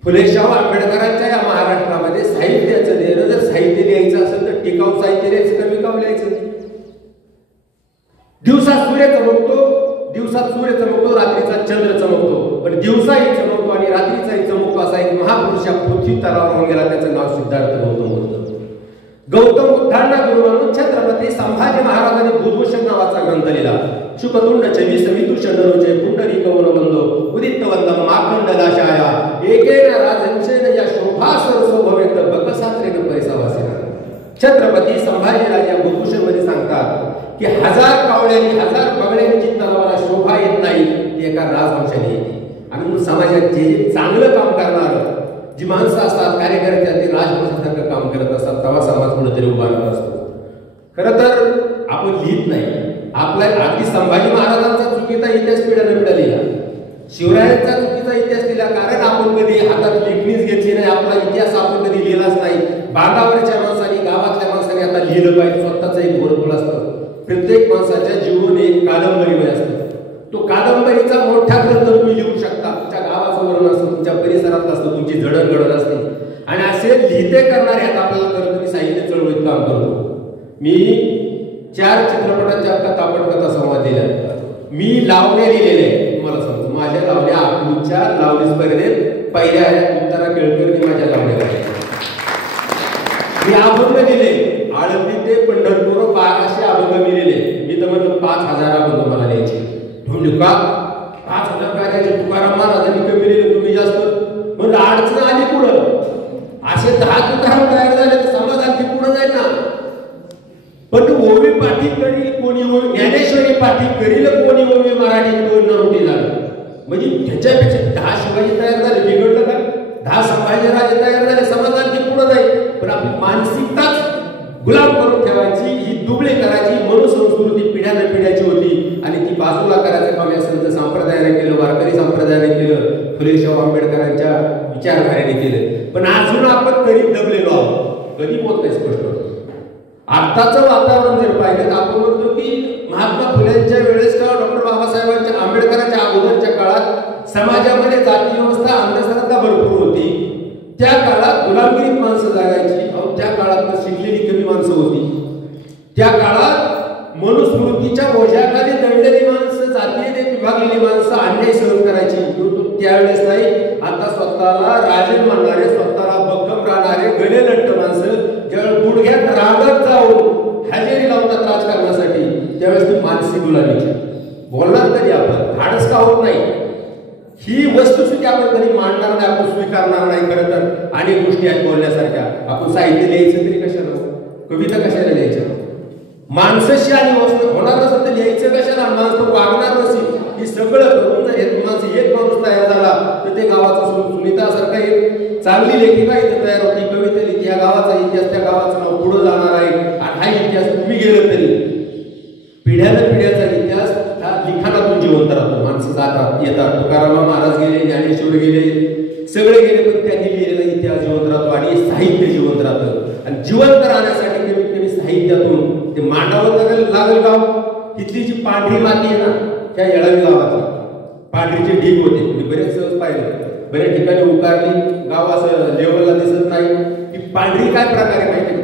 फुले शाहू आंबेडकरांच्या या महाराष्ट्रामध्ये साहित्याचं देणं, जर साहित्य लिहायचं असेल तर टिकाऊ साहित्य लिहायचं का विकाऊ लिहायचं. दिवसात सूर्य चमकतो, रात्रीचा चंद्र चमकतो, पण दिवसाही चमकतो आणि रात्रीचाही चमकतो असा एक महापुरुष पृथ्वी तलावावर गेला, त्याचं नाव सिद्धार्थ गौतम बुद्ध. गौतम बुद्धांना गुरु म्हणून छत्रपती संभाजी महाराजांनी बुधभूषण नावाचा ग्रंथ लिहिला. शुकतुंड चवी सवितुष नरोचे पुंडरी कवन बंधो उदितवंदम माखंडलाशाया एकेन राजंचेन या शोभासर शोभवेत बकसात्रेन परिसावासिना. छत्रपती संभाजीराज या बुधभूषण मध्ये सांगतात की 1000 कावळ्यांनी 1000 बगड्यांची तलवार शोभा येत नाही, ती एका राजवंशाने येते. आणि समाजात जे चांगलं काम करणार जी माणसं असतात, कार्यकर्ते, ते राजवंशासारखं काम करत असतात, तेव्हा समाज कुठेतरी उभा राहत असतो. खरं तर आपण लिहित नाही. आपला अगदी संभाजी महाराजांचा चुकीचा इतिहास पिढ्यानं पिढ्या लिहिला, शिवरायांचा चुकीचा इतिहास लिहिला, कारण आपण कधी हातात लेखणीच घेतली नाही. आपला इतिहास आपण कधी लिहिलाच नाही. बांधावरच्या माणसाने, गावातल्या माणसाने आता लिहिलं पाहिजे. स्वतःचं एक घोरपळ असतं. प्रत्येक माणसाच्या जीवन एक कादंबरीमध्ये असतं. तो कादंबरीचा मोठा ग्रंथ तुम्ही लिहू शकता. तुमच्या गावाचं वर्णन असतं, तुमच्या परिसरात असतं, तुमची जडणघडण असते. आणि असे असे लिहिते करणारे आता आपल्याला खरं मी साहित्य चळवळीत काम करतो. मी 4 चित्रपटांच्या कथा संवाद दिल्या. मी लावण्या लिहिलेल्या तुम्हाला सांगतो. माझ्या लावण्या अकलूजच्या लावणी स्पर्धेत पहिल्या आहेत. उत्तरा केळकरनी माझ्या लावण्या गायल्या. मी अभंग लिहिले. आळंदी ते पंढरपूर 1200 अभंग मी लिहिले. मी तर म्हणलं 5000 अभंग मला लिहायचे. म्हणलं का 5000 काय द्यायचे? तुकाराम महाराजांनी कमी लिहिले, तुम्ही जास्त. म्हणलं अडचण आली पुढं. असे 10 तुकाराम तयार झाले तर समाज आणखी पुढे जाईल ना. पण ओवी पाठी करील कोणी ओवी, ज्ञानेश्वरी पाठी करील कोणी ओवी, मराठीत दोन नरोटी झालं. म्हणजे त्याच्यापेक्षा 10 शिवाजी तयार झाले, बिघडलं का? 10 संभाजीराजे तयार झाले, समाज आणखी पुढे जाईल. पण आपली मानसिकताच गुलाम करून ठेवायची, ही दुबळी करायची. मनुसंस्कृती पिढ्याची होती आणि ती बाजूला करायचं काम या संत संप्रदायाने केलं, वारकरी संप्रदायाने केलं, फुले शाहू आंबेडकरांच्या विचारधारेने केलं. पण अजून आपण कधी दबलेलो आहोत. कधी होत नाही स्पष्ट. आताचं वातावरण जर पाहिलं तर आपण म्हणतो की महात्मा फुलेंच्या वेळेस किंवा डॉक्टर बाबासाहेबांच्या आंबेडकरांच्या अगोदरच्या काळात समाजामध्ये जाती व्यवस्था अंधश्रद्धा भरपूर होती. त्या काळात गुलामगिरीत माणसं जगायची. त्या काळात शिकलेली कमी माणसं होती. त्या काळात मनुस्मृतीच्या ओझ्याखाली दडलेली माणसं, जातीने विभागलेली माणसं अन्याय सहन करायची. त्यावेळेस नाही. आता स्वतःला राजन मानणारे, स्वतःला भक्कम राहणारे गले लट्ट माणसं ज्यावेळेस गुडघ्यात रागत जाऊन हजेरी लावतात राजकारणासाठी, त्यावेळेस ती मानसिक गुलामीची. बोलणार तरी आपण धाडस का होत नाही. ही वस्तुस्थिती आपण कधी मांडणार नाही, आपण स्वीकारणार नाही. खरं तर अनेक गोष्टी आहेत बोलण्यासारख्या. आपण साहित्य लिहायचं तरी कशाला, कविता कशाला लिहायच्या? माणसाशी आणि वस्तू होणार नसेल तर लिहायचं कशाला? माणसं वागणार नसेल. हे सगळं करून जर एक माणूस तयार झाला तर ते गावाचा सुनीतासारखा एक चांगली लेखिका इथे तयार होती, कविता लिहिते. या गावाचा इतिहास, त्या गावाचं नाव पुढे जाणार आहे. आणि हा इतिहास तुम्ही गेलं तरी पिढ्याचा इतिहास हा लिखाणातून जिवंत राहतो. माणसं जातात येतात. तुकाराम महाराज गेले, ज्ञानेश्वर गेले, सगळे गेले, पण त्यांनी लिहिलेला इतिहास जिवंत राहतो आणि साहित्य जिवंत राहतं. आणि जिवंत राहण्यासाठी कमीत कमी साहित्यातून ते मांडावं लागेल. गाव इथली जी पांढरी माती आहे ना, त्या येळावी गावातली पांढरीचे ढीग होते. मी बरेच सहज पाहिलं. बऱ्याच ठिकाणी उकारली, गाव असं लेवलला दिसत नाही. की पांढरी काय प्रकारे माहिती?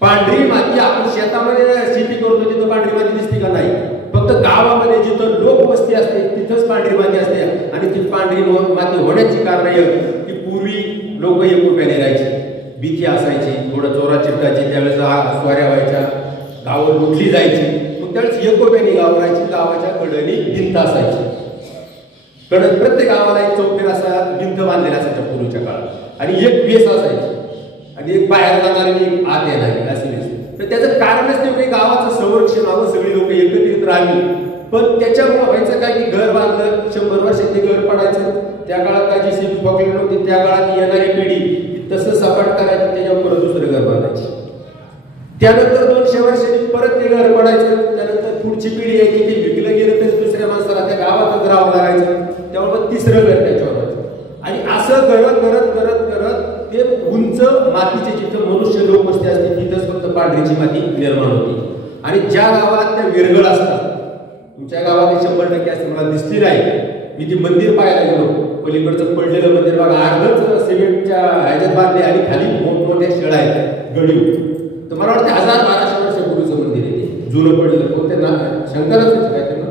पांढरी माती आपण शेतामध्ये शेती करतो तिथं पांढरी माती दिसते का? नाही. फक्त गावामध्ये जिथं लोकवस्ती असते तिथंच पांढरी माती असते. आणि ती पांढरी माती होण्याची कारण की पूर्वी लोक एकोप्याने राहायची, भीती असायची, थोडं चोरा चिटकायची, त्यावेळेस स्वाऱ्या व्हायच्या, गावं लुटली जायची. मग त्यावेळेस एकोप्याने गाव राहायची. गावाच्या कडेने भिंत असायची. प्रत्येक गावाला एक चौफेर असा भिंत बांधलेला असायच्या पूर्वीच्या काळात. आणि एक वेस असायची आणि एक बाहेर जाणारी एक आत येणारी अशी वेस. तर त्याचं कारणच नाही की गावाचं संरक्षण व्हावं, सगळी लोक एकत्रित राहावी. पण त्याच्यामुळे व्हायचं काय की घर बांधलं, 100 वर्षात ते घर पडायचं. त्या काळात काय जी शेती पकडली नव्हती, त्या काळात येणारी पिढी तसं सपाट करायची, त्याच्यावर परत दुसरं घर बांधायची. त्यानंतर 200 वर्षांनी परत ते घर पडायचं. त्यानंतर पुढची पिढी आहे की ते विकलं गेलं तर दुसऱ्या माणसाला त्या गावातच राहावं लागायचं. त्यामुळे तिसरं घर त्याच्यावर व्हायचं. आणि असं करत करत करत करत ते उंच मातीचे जिथं मनुष्य लोकवस्ती असते तिथंच फक्त पांढरीची माती निर्माण होती. आणि ज्या गावात त्या विरगळ असतात, तुमच्या गावात 100% असते मला दिसली नाही. मी ती मंदिर पाहायला गेलो, पलीकडचं पडलेलं मंदिर बघा, अर्धच सिमेंटच्या ह्याच्यात बांधले आणि खाली मोठमोठ्या शेळ्या आहेत गडीव. तर मला वाटतं 1000-1200 वर्षापूर्वीचं मंदिर आहे ते, जुनं पडलेलं. कोणते शंकराचं काय ते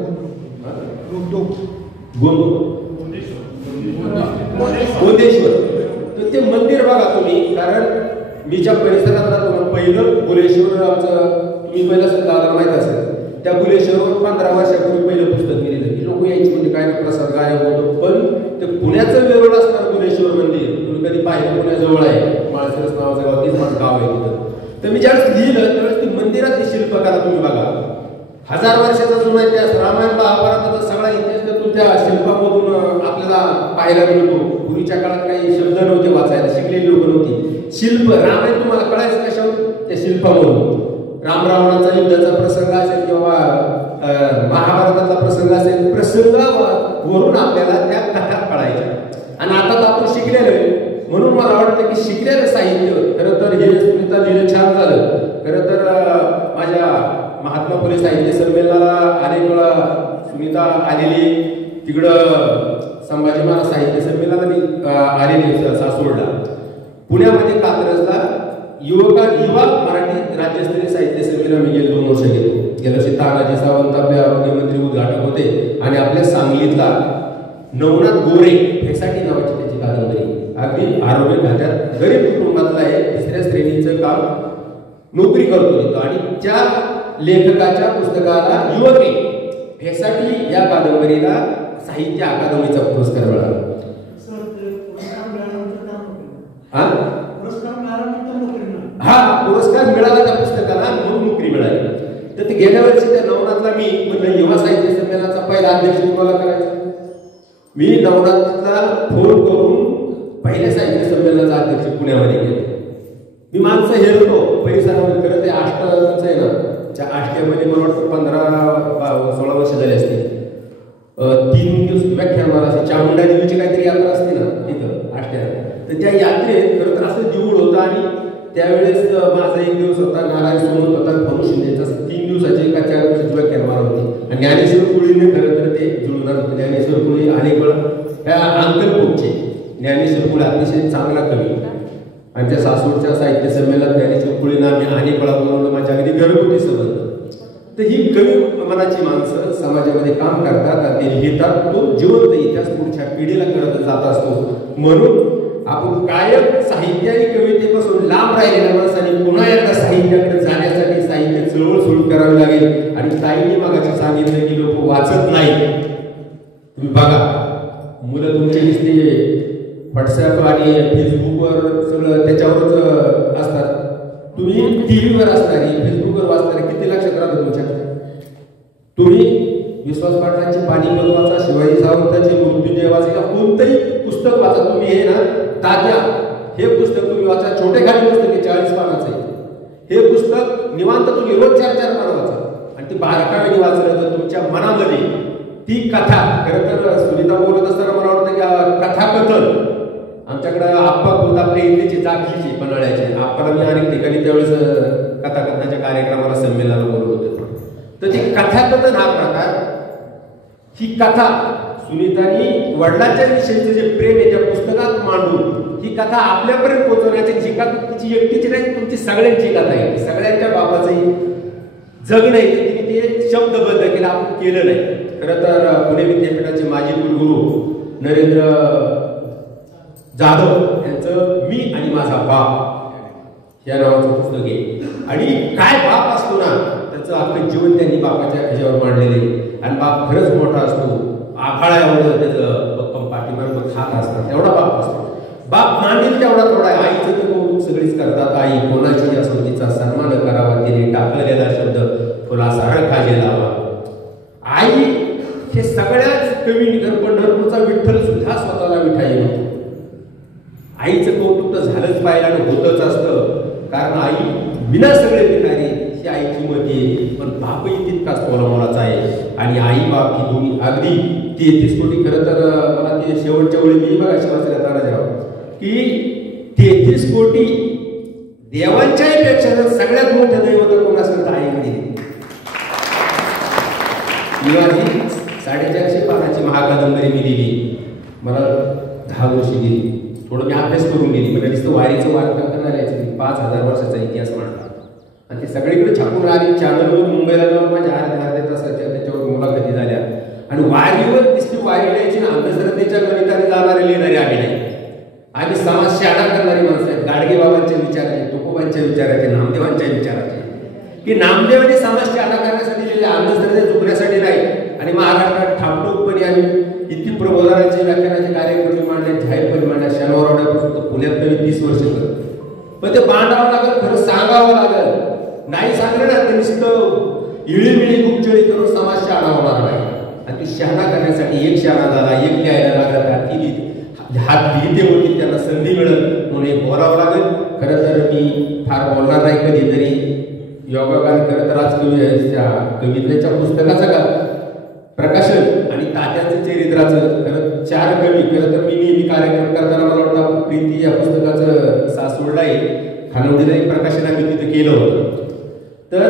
गोंदेश्वर. तर ते मंदिर बघा तुम्ही. कारण मी ज्या परिसरात राहतो पहिलं बुलेश्वर आमचं, तुम्ही पहिलं दादा माहित असेल, त्या बुलेश्वरवर 15 वर्षापूर्वी पहिलं पुस्तक मी लिहिलं की लोक यायची म्हणजे काय ना प्रसाद गायब होतो. पण ते पुण्याचं वेरूळ असणार बुलेश्वर मंदिर तुम्ही कधी पाहिलं, पुण्याजवळ आहे, माळशिरस नावाचं गाव, तेच माझं गाव आहे तिथं. तर मी ज्यावेळेस लिहिलं त्यावेळेस ती मंदिरातली शिल्पकला तुम्ही बघा, 1000 वर्षाचा जुना इतिहास, रामायण महाभारताचा सगळा इतिहास त्यातून त्या शिल्पामधून आपल्याला पाहायला मिळतो. पूर्वीच्या काळात काही शब्द नव्हते वाचायला, शिकलेली लोक नव्हती. शिल्प रामायण तुम्हाला कळायचं कशावर? त्या शिल्पामधून. राम रावणाचा युद्धाचा प्रसंग असेल किंवा महाभारताचा प्रसंग असेल, प्रसंगावरून आपल्याला त्या कथा कळायच्या. आणि आता तर आपण शिकलेलं, म्हणून मला वाटतं की शिकलेलं साहित्य खरं तर हे सुनीता लिहिलं छान झालं. खरं तर माझ्या महात्मा फुले साहित्य संमेलनाला अनेक वेळा सुनीता आलेली, तिकडं संभाजी महाराज साहित्य संमेलनाला मी आलेली सासवडला. पुण्यामध्ये कात्रजला युवा मराठी राज्यस्तरीय साहित्य संमेलन मी गेले 2 वर्ष गेलो. गेल्या वर्षी तानाजी सावंत आपल्या मुख्यमंत्री उद्घाटक होते आणि आपल्या सांगलीतला नवनाथ गोरे हेसाठी नावाची त्याची कादंबरी, अगदी आरोग्य खात्यात गरीब कुटुंबातला आहे, 3ऱ्या श्रेणीचं काम नोकरी करतो तिथं, आणि त्या लेखकाच्या पुस्तकाला युवके हेसाठी या कादंबरीला साहित्य अकादमीचा पुरस्कार मिळाला. हा पुरस्कार मिळाला त्या पुस्तकाला, म्हणून नोकरी मिळाली. तर ते गेल्या वर्षी त्या नवनाथला मी म्हटलं युवा साहित्य संमेलनाचा पहिला अध्यक्ष तुम्हाला करायचा. मी नवनाथला फोन करून पहिल्या साहित्य संमेलनाचा अध्यक्ष पुण्यामध्ये गेलो. मी माणसं हेरतो परिसरामध्ये, खरं ते आष्टाचं आहे ना, त्या आष्ट्यामध्ये मला वाटतं 15-16 वर्ष झाली असते. 3 दिवस व्याख्यानमाला असते, चामुंडा देवीची काहीतरी यात्रा असते ना तिथं आष्ट्यात. तर त्या यात्रेत खरं तर असं देऊळ होतं, आणि त्यावेळेस माझा 1 दिवस होता, नारायण सोनवणे होता, भाऊ शिंदेचा 3 दिवसाची का 4 दिवसाची व्याख्यानमाला होती. आणि ज्ञानेश्वर कुळीने खरं तर ते जुळणार होते. ज्ञानेश्वर कुळी अनेक वेळा त्या अंकलपूरचे ज्ञानेश्वर कुळी अतिशय चांगला कवी, आणि त्या सासूरच्या साहित्य संमेलनात ज्ञानेश्वर कुळींना आम्ही अनेक वेळा बोलवलं. माझ्या अगदी घरगुती संबंध. तर ही कवी मनाची माणसं समाजामध्ये काम करतात, आणि ते लिहितात, तो जिवंत इतिहास पुढच्या पिढीला करत जात असतो. म्हणून आपण कायम साहित्य आणि कवितेपासून लांब राहिलेल्या माणसाने पुन्हा एकदा साहित्याकडे जाण्यासाठी साहित्य चळवळ सुरू करावी लागेल. आणि ताईंनी मागाशी सांगितलं की लोक वाचत नाही. तुम्ही बघा, मुलं तुमचे दिसते व्हॉट्सअप आणि फेसबुकवर सगळं त्याच्यावरच असतात. तुम्ही टीव्हीवर असणारी फेसबुकवर वाचणारी किती लक्षात राहतं तुमच्या? तुम्ही विश्वास पाटलांची पानिपत वाचा, शिवाजी सावंतांचे मृत्युंजय वाचा, कोणतंही पुस्तक वाचा. तुम्ही हे ना तात्या हे पुस्तक तुम्ही वाचा, छोटे खाली पुस्तक आहे 40 पानाचं आहे. हे पुस्तक निवांत तुम्ही रोज 4-4 पानं वाचा, आणि ती बारकाईने वाचलं तर तुमच्या मनामध्ये ती कथा, खरं तर सुनीता बोलत असताना मला वाटतं की कथाकथन आमच्याकडे आप्पा होत आपल्या इथल्याची जागीची पन्हाळ्याची आप्पाला मी अनेक ठिकाणी त्यावेळेस कथाकथनाच्या कार्यक्रमाला संमेलनाला बोलवत होतो. तर ते कथाकथन हा प्रकार, ही कथा सुनीतानी वडिलांच्या विषयीचं जे प्रेम आहे त्या पुस्तकात मांडून ही कथा आपल्यापर्यंत पोहोचवण्याची, ही कथा तिची एकटीची नाही, तुमची सगळ्यांची कथा आहे. सगळ्यांच्या बापाचंही जगणं आहे, तिने ते शब्दबद्ध केलं, आपण केलं नाही. खरं तर पुणे विद्यापीठाचे माजी कुलगुरू नरेंद्र जाधव यांचं मी आणि माझा बाप या नावाचं पुस्तक आहे. आणि काय बाप असतो ना, त्याचं आपलं जीवन त्यांनी बापाच्या ह्याच्यावर मांडलेले. आणि बाप खरंच मोठा असतो, आखाळा एवढं त्याचं बक्कम पाठीमाग हात असतात, तेवढा बाप असतो. बाप मांडील तेवढा थोडा आहे. आईचं तर कौतुक सगळीच करतात. आई कोणाची असो तिचा सन्मान करावा, तिने टाकलेला शब्द तुला सरळ खाजे लावा. आई हे सगळ्याच कवी निघर, पंढरपूरचा विठ्ठल सुद्धा स्वतःला विठाई होतो. आईचं कौतुक तर झालंच पाहिजे आणि होतच असतं, कारण आई विना सगळे भिकारी ही आईची मती. पण बापही तितकाच तोलामोलाचा आहे. आणि आई बाप ही दोन्ही अगदी 33 कोटी. खरं तर मला ते शेवटच्या वेळी मी बघा शिवाजीराव तानाजीराव की 33 कोटी देवांच्याही पेक्षा जर सगळ्यात मोठं दैवत कोण असेल तर आईकडे. ही 450 पानाची महाकादंबरी मी लिहिली, मला 10 वर्षी दिली. थोडं मी अभ्यास करून गेली, म्हणजे नुसतं वारीचं वार्ता करणार यायचं 5000 वर्षाचा इतिहास मांडला. आणि ते सगळीकडे छापून राहिली. चॅनलवर मुंबईला जाऊन माझ्या अर्ध्या तासाच्या त्याच्यावर मुलाखती झाल्या. आणि वारीवर नुसती वारी लिहायची ना, अंधश्रद्धेच्या गणिताने जाणारे लिहिणारे आम्ही नाही. आम्ही समाज शाळा करणारी माणसं आहेत. गाडगे बाबांच्या विचाराचे, तुकोबांच्या विचाराचे, नामदेवांच्या विचाराचे, की नामदेवांनी समाज शाळा करण्यासाठी लिहिले, अंधश्रद्धे चुकण्यासाठी नाही. आणि महाराष्ट्रात ठामठोकपणे आम्ही इतकी प्रबोधनाचे व्याख्यानाचे कार्यक्रम मांडले, जाहीरपणे मांडल्या. शनिवारवाड्यापासून तर पुण्यात तरी 30 वर्ष करतो. पण ते मांडावं लागेल, खरं सांगावं लागेल. नाही सांगलं ना तर नुसतं इळीमिळी गुपचोळी करून समाज शहाणा होणार नाही. आणि ती शहाणा करण्यासाठी एक शहाणा झाला, एक लिहायला लागला, हात लिहिते होती, त्यांना संधी मिळत म्हणून एक बोलावं लागेल. खरं तर मी फार बोलणार नाही कधीतरी. योगागान खरं तर आज कवितेच्या पुस्तकाचं का प्रकाशन आणि तात्यांचं चरित्राचं खरं 4 कवी. खरं तर मी नेहमी कार्यक्रम करताना मला वाटतं प्रीती या पुस्तकाचं सासवडला आहे, खानवडीला एक प्रकाशन आम्ही तिथं केलं होतं. तर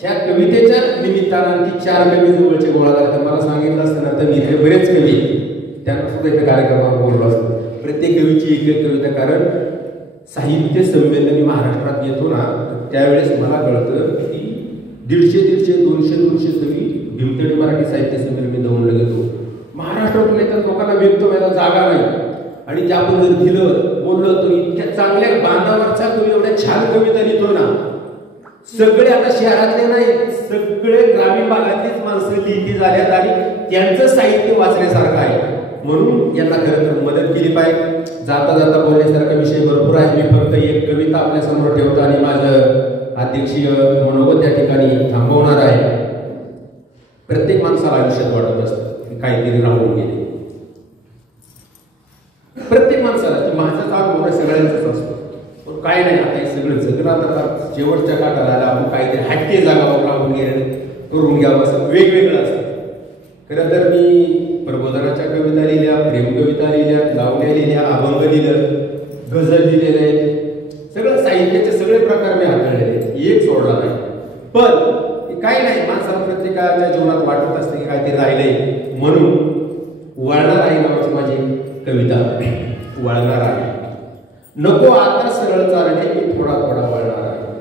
ह्या कवितेच्या निमित्तानं ती 4 कवी जवळचे गोळा झाले. तर मला सांगितलं असतं ना तर मी इथे बरेच कवी त्यांना सुद्धा इथे कार्यक्रमावर बोललो असतो. प्रत्येक कवीची एक कविता, कारण साहित्य संमेलन महाराष्ट्रात येतो ना, त्यावेळेस मला कळतं की 150, 200 सगळी भीमथडी मराठी साहित्य संमेलन दौंडला घेतो. महाराष्ट्रातून येतात लोकांना व्यक्त व्हायला जागा नाही, आणि ते आपण जर दिलं बोललं तर इतक्या चांगल्या बांधावरचा कवी एवढ्या छान कविता लिहितो ना. सगळे आता शहरातले नाही, सगळे ग्रामीण भागातलीच माणसं लिहिली झाल्यात आणि त्यांचं साहित्य वाचण्यासारखं आहे. म्हणून यांना खरं तर मदत केली पाहिजे. जाता जाता बोलण्यासारखा विषय भरपूर आहे. मी फक्त एक कविता आपल्या समोर ठेवतो आणि माझं अध्यक्षीय मनोगत त्या ठिकाणी थांबवणार आहे. प्रत्येक माणसाला आयुष्यात वाटत असतं की काहीतरी राहून गेले. प्रत्येक माणसाला माझं काम सगळ्यांचंच असतं. पण काय नाही, आता हे सगळं जगणं आता शेवटच्या काठाला आला, आपण काहीतरी हटके जागावर राहून करून घ्यावं असं वेगवेगळं असतं. खरं तर मी प्रबोधनाच्या कविता लिहिल्या, प्रेम कविता लिहिल्या, लावण्या लिहिल्या, अभंग लिहिलं, गझल लिहिलेले आहेत. सगळं साहित्याचे सगळे प्रकार मी हाताळलेले आहेत, एक सोडला नाही. पण काही नाही, माणसाला प्रत्येकाच्या जीवनात वाटत असते की काहीतरी राहिलंय. म्हणून वळणार आहे नावाची माझी कविता. वळणार आहे. नको आता सरळ चालणे, मी थोडा थोडा वळणार आहे.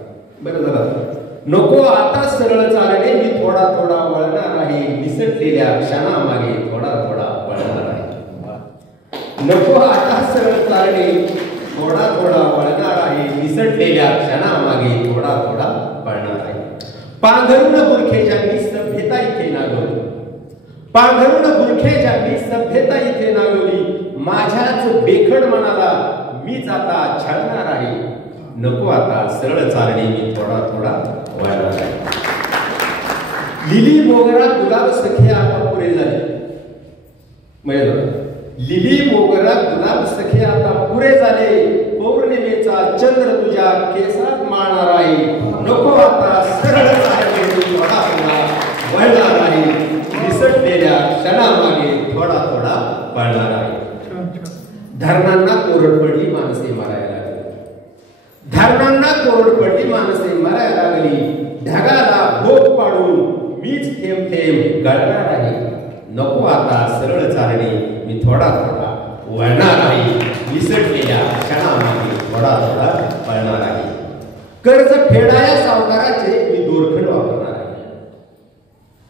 बरं झालं. नको आता सरळ चालणे, मी थोडा थोडा वळणार आहे. निसटलेल्या क्षणामागे थोडा थोडा वळणार आहे. नको आता सरळ चालणे, थोडा थोडा वळणार आहे. निसटलेल्या क्षणामागे थोडा थोडा वळणार आहे. पांघरुण बुरखे ज्यांनी सभ्यता इथे नागवली, पांघरुण बुरखे ज्यांनी सभ्यता इथे नागवली, माझ्याच बेखड मनाला मीच आता छळणार आहे. नको आता सरळ चालणे, मी थोडा थोडा वळणार आहे. लिली मोगरा गुलाब सखे आता पुरे झाले. लिली मोगरा गुलाब सखे आता पुरे झाले. पौर्णिमेचा चंद्र तुझ्या केसात माळणार आहे. नको आता सरळ चालणे, मी थोडा थोडा वळणार आहे. निसटलेल्या क्षणामागे थोडा थोडा वळणार आहे. धरणांना कोरड पडली, माणसे मरायला लागली. धरणांना कोरड पडली, माणसे मरायला लागली. ढगाला भोग पाडून मीच थेंब थेंब गळणार आहे. नको आता सरळ चालणे, मी थोडा थोडा वळणार आहे. निसटलेल्या क्षणामागे थोडा थोडा वळणार आहे. कर्ज फेडाया सावकाराचे मी दोरखंड वापरणार आहे.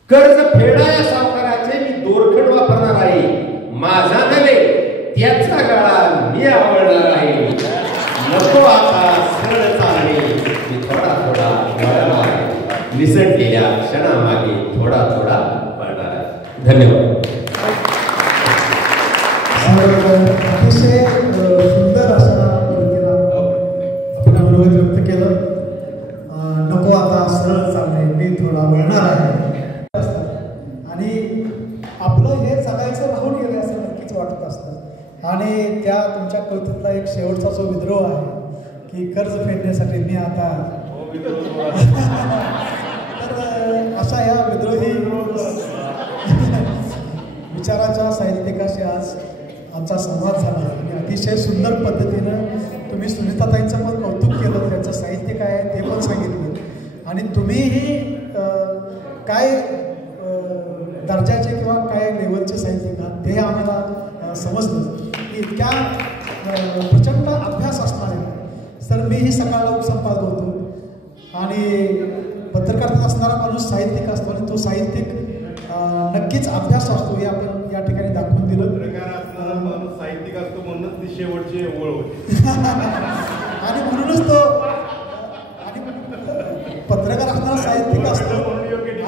कर्ज फेडाया सावकाराचे मी दोरखंड वापरणार आहे. माझा नव्हे त्याचा गळा मी आवडणार आहे. नको आता सरळ चालणे, मी थोडा थोडा वळणार आहे. निसटलेल्या क्षणामागे थोडा थोडा वळणार आहे. धन्यवाद. अतिशय सुंदर अशा पद्धतीनं आपण अनुरोध व्यक्त केलं. नको आता सरळ चालणे, मी थोडा वळणार आहे. आणि आपलं हे जगायचं राहून गेलं असं नक्कीच वाटत असतं. आणि त्या तुमच्या कवितेतला एक शेवटचा जो विद्रोह आहे की कर्ज फेडण्यासाठी मी आता तर अशा या विद्रोही विचाराच्या साहित्यिकाशी आज आमचा संवाद झाला. आणि अतिशय सुंदर पद्धतीनं तुम्ही सुनीताताईंचं पण कौतुक केलं, त्यांचं साहित्य काय आहे ते पण सांगितलं. आणि तुम्हीही काय दर्जाचे किंवा काय लेवलचे साहित्यिक आहात ते आम्हाला समजलं की इतक्या प्रचंड अभ्यास असणार आहे. सर मीही सकाळला उपसंपादक होतो आणि पत्रकारितेत असणारा माणूस साहित्यिक असतो आणि तो साहित्यिक नक्कीच अभ्यास असतो हे आपण या ठिकाणी दाखवून दिलं. माणूस साहित्यिक असतो म्हणूनच ती शेवटची ओळ होती. आणि म्हणूनच तो आणि पत्रकार असणारा साहित्यिक असतो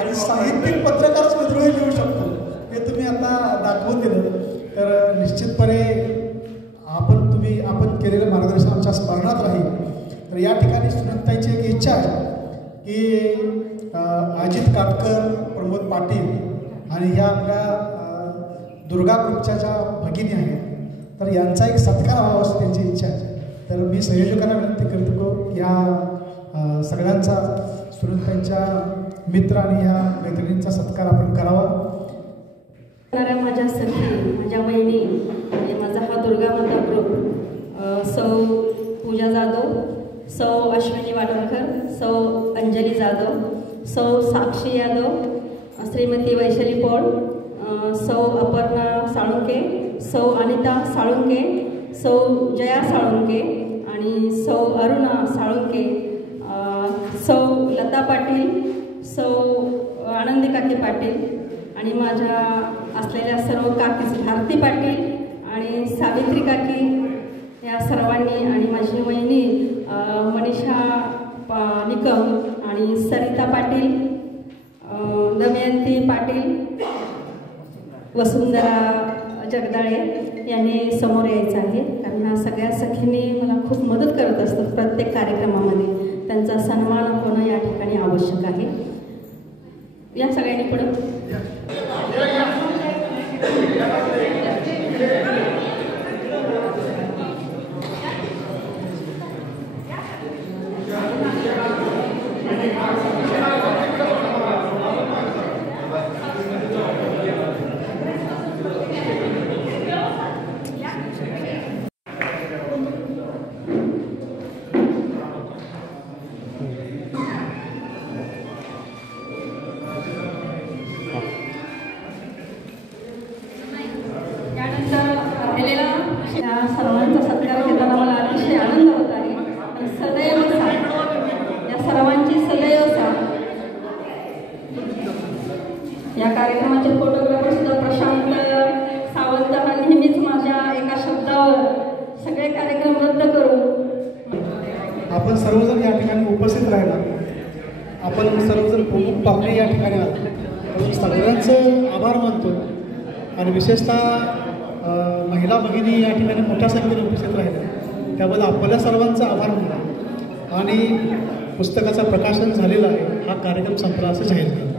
आणि साहित्यिक पत्रकारच विद्रोही लिहू शकतो हे तुम्ही आता दाखवून दिलं. तर निश्चितपणे आपण केलेलं मार्गदर्शन आमच्या स्मरणात राहील. तर या ठिकाणी सुनीताईंची एक इच्छा आहे की अजित काटकर, प्रमोद पाटील आणि ह्या आपल्या दुर्गा ग्रुपच्या ज्या भगिनी आहेत तर यांचा एक सत्कार व्हावा अशी त्यांची इच्छा आहे. तर मी संयोजकांना विनंती करतो की ह्या सगळ्यांचा सुनीताईंच्या मित्र आणि ह्या मैत्रिणींचा सत्कार आपण करावा. माझ्या सखी, माझ्या बहिणी म्हणजे माझा हा दुर्गा माता ग्रुप, सौ पूजा जाधव, सौ अश्विनी वाडणकर, सौ अंजली जाधव, सौ साक्षी यादव, श्रीमती वैशाली पौळ, सौ अपर्णा साळुंके, सौ अनिता साळुंके, सौ जया साळुंके आणि सौ अरुणा साळुंके, सौ लता पाटील, सौ आनंदी काकी पाटील आणि माझ्या असलेल्या सर्व काकीच भारती पाटील आणि सावित्री काकी या सर्वांनी आणि माझी वहिनी मनीषा निकम आणि सरिता पाटील, दमयंती पाटील, वसुंधरा जगदाळे यांनी समोर यायचं आहे. कारण ह्या सगळ्या सखींनी मला खूप मदत करत असतात प्रत्येक कार्यक्रमामध्ये. त्यांचा सन्मान होणं या ठिकाणी आवश्यक आहे. या सगळ्यांनी पुढे सर्वांचा सत्कार घेताना मला अतिशय आनंद होत आहे. आणि सदैव साथ, या सर्वांची सदैव साथ. या कार्यक्रमाचे फोटोग्राफर सुद्धा प्रशांत सावंत हा नेहमीच माझ्या एका शब्दावर सगळे कार्यक्रम रद्द करून. आपण सर्वजण या ठिकाणी उपस्थित राहिला. आपण सर्वजण प्रमुख पाहुणे या ठिकाणी आलो. सगळ्यांचं आभार मानतो आणि विशेषतः महिला भगिनी या ठिकाणी मोठ्या संख्येने उपस्थित राहिल्या त्याबद्दल आपल्या सर्वांचा आभार मानला आणि पुस्तकाचं प्रकाशन झालेलं आहे. हा कार्यक्रम संपला असं जाहीर केला.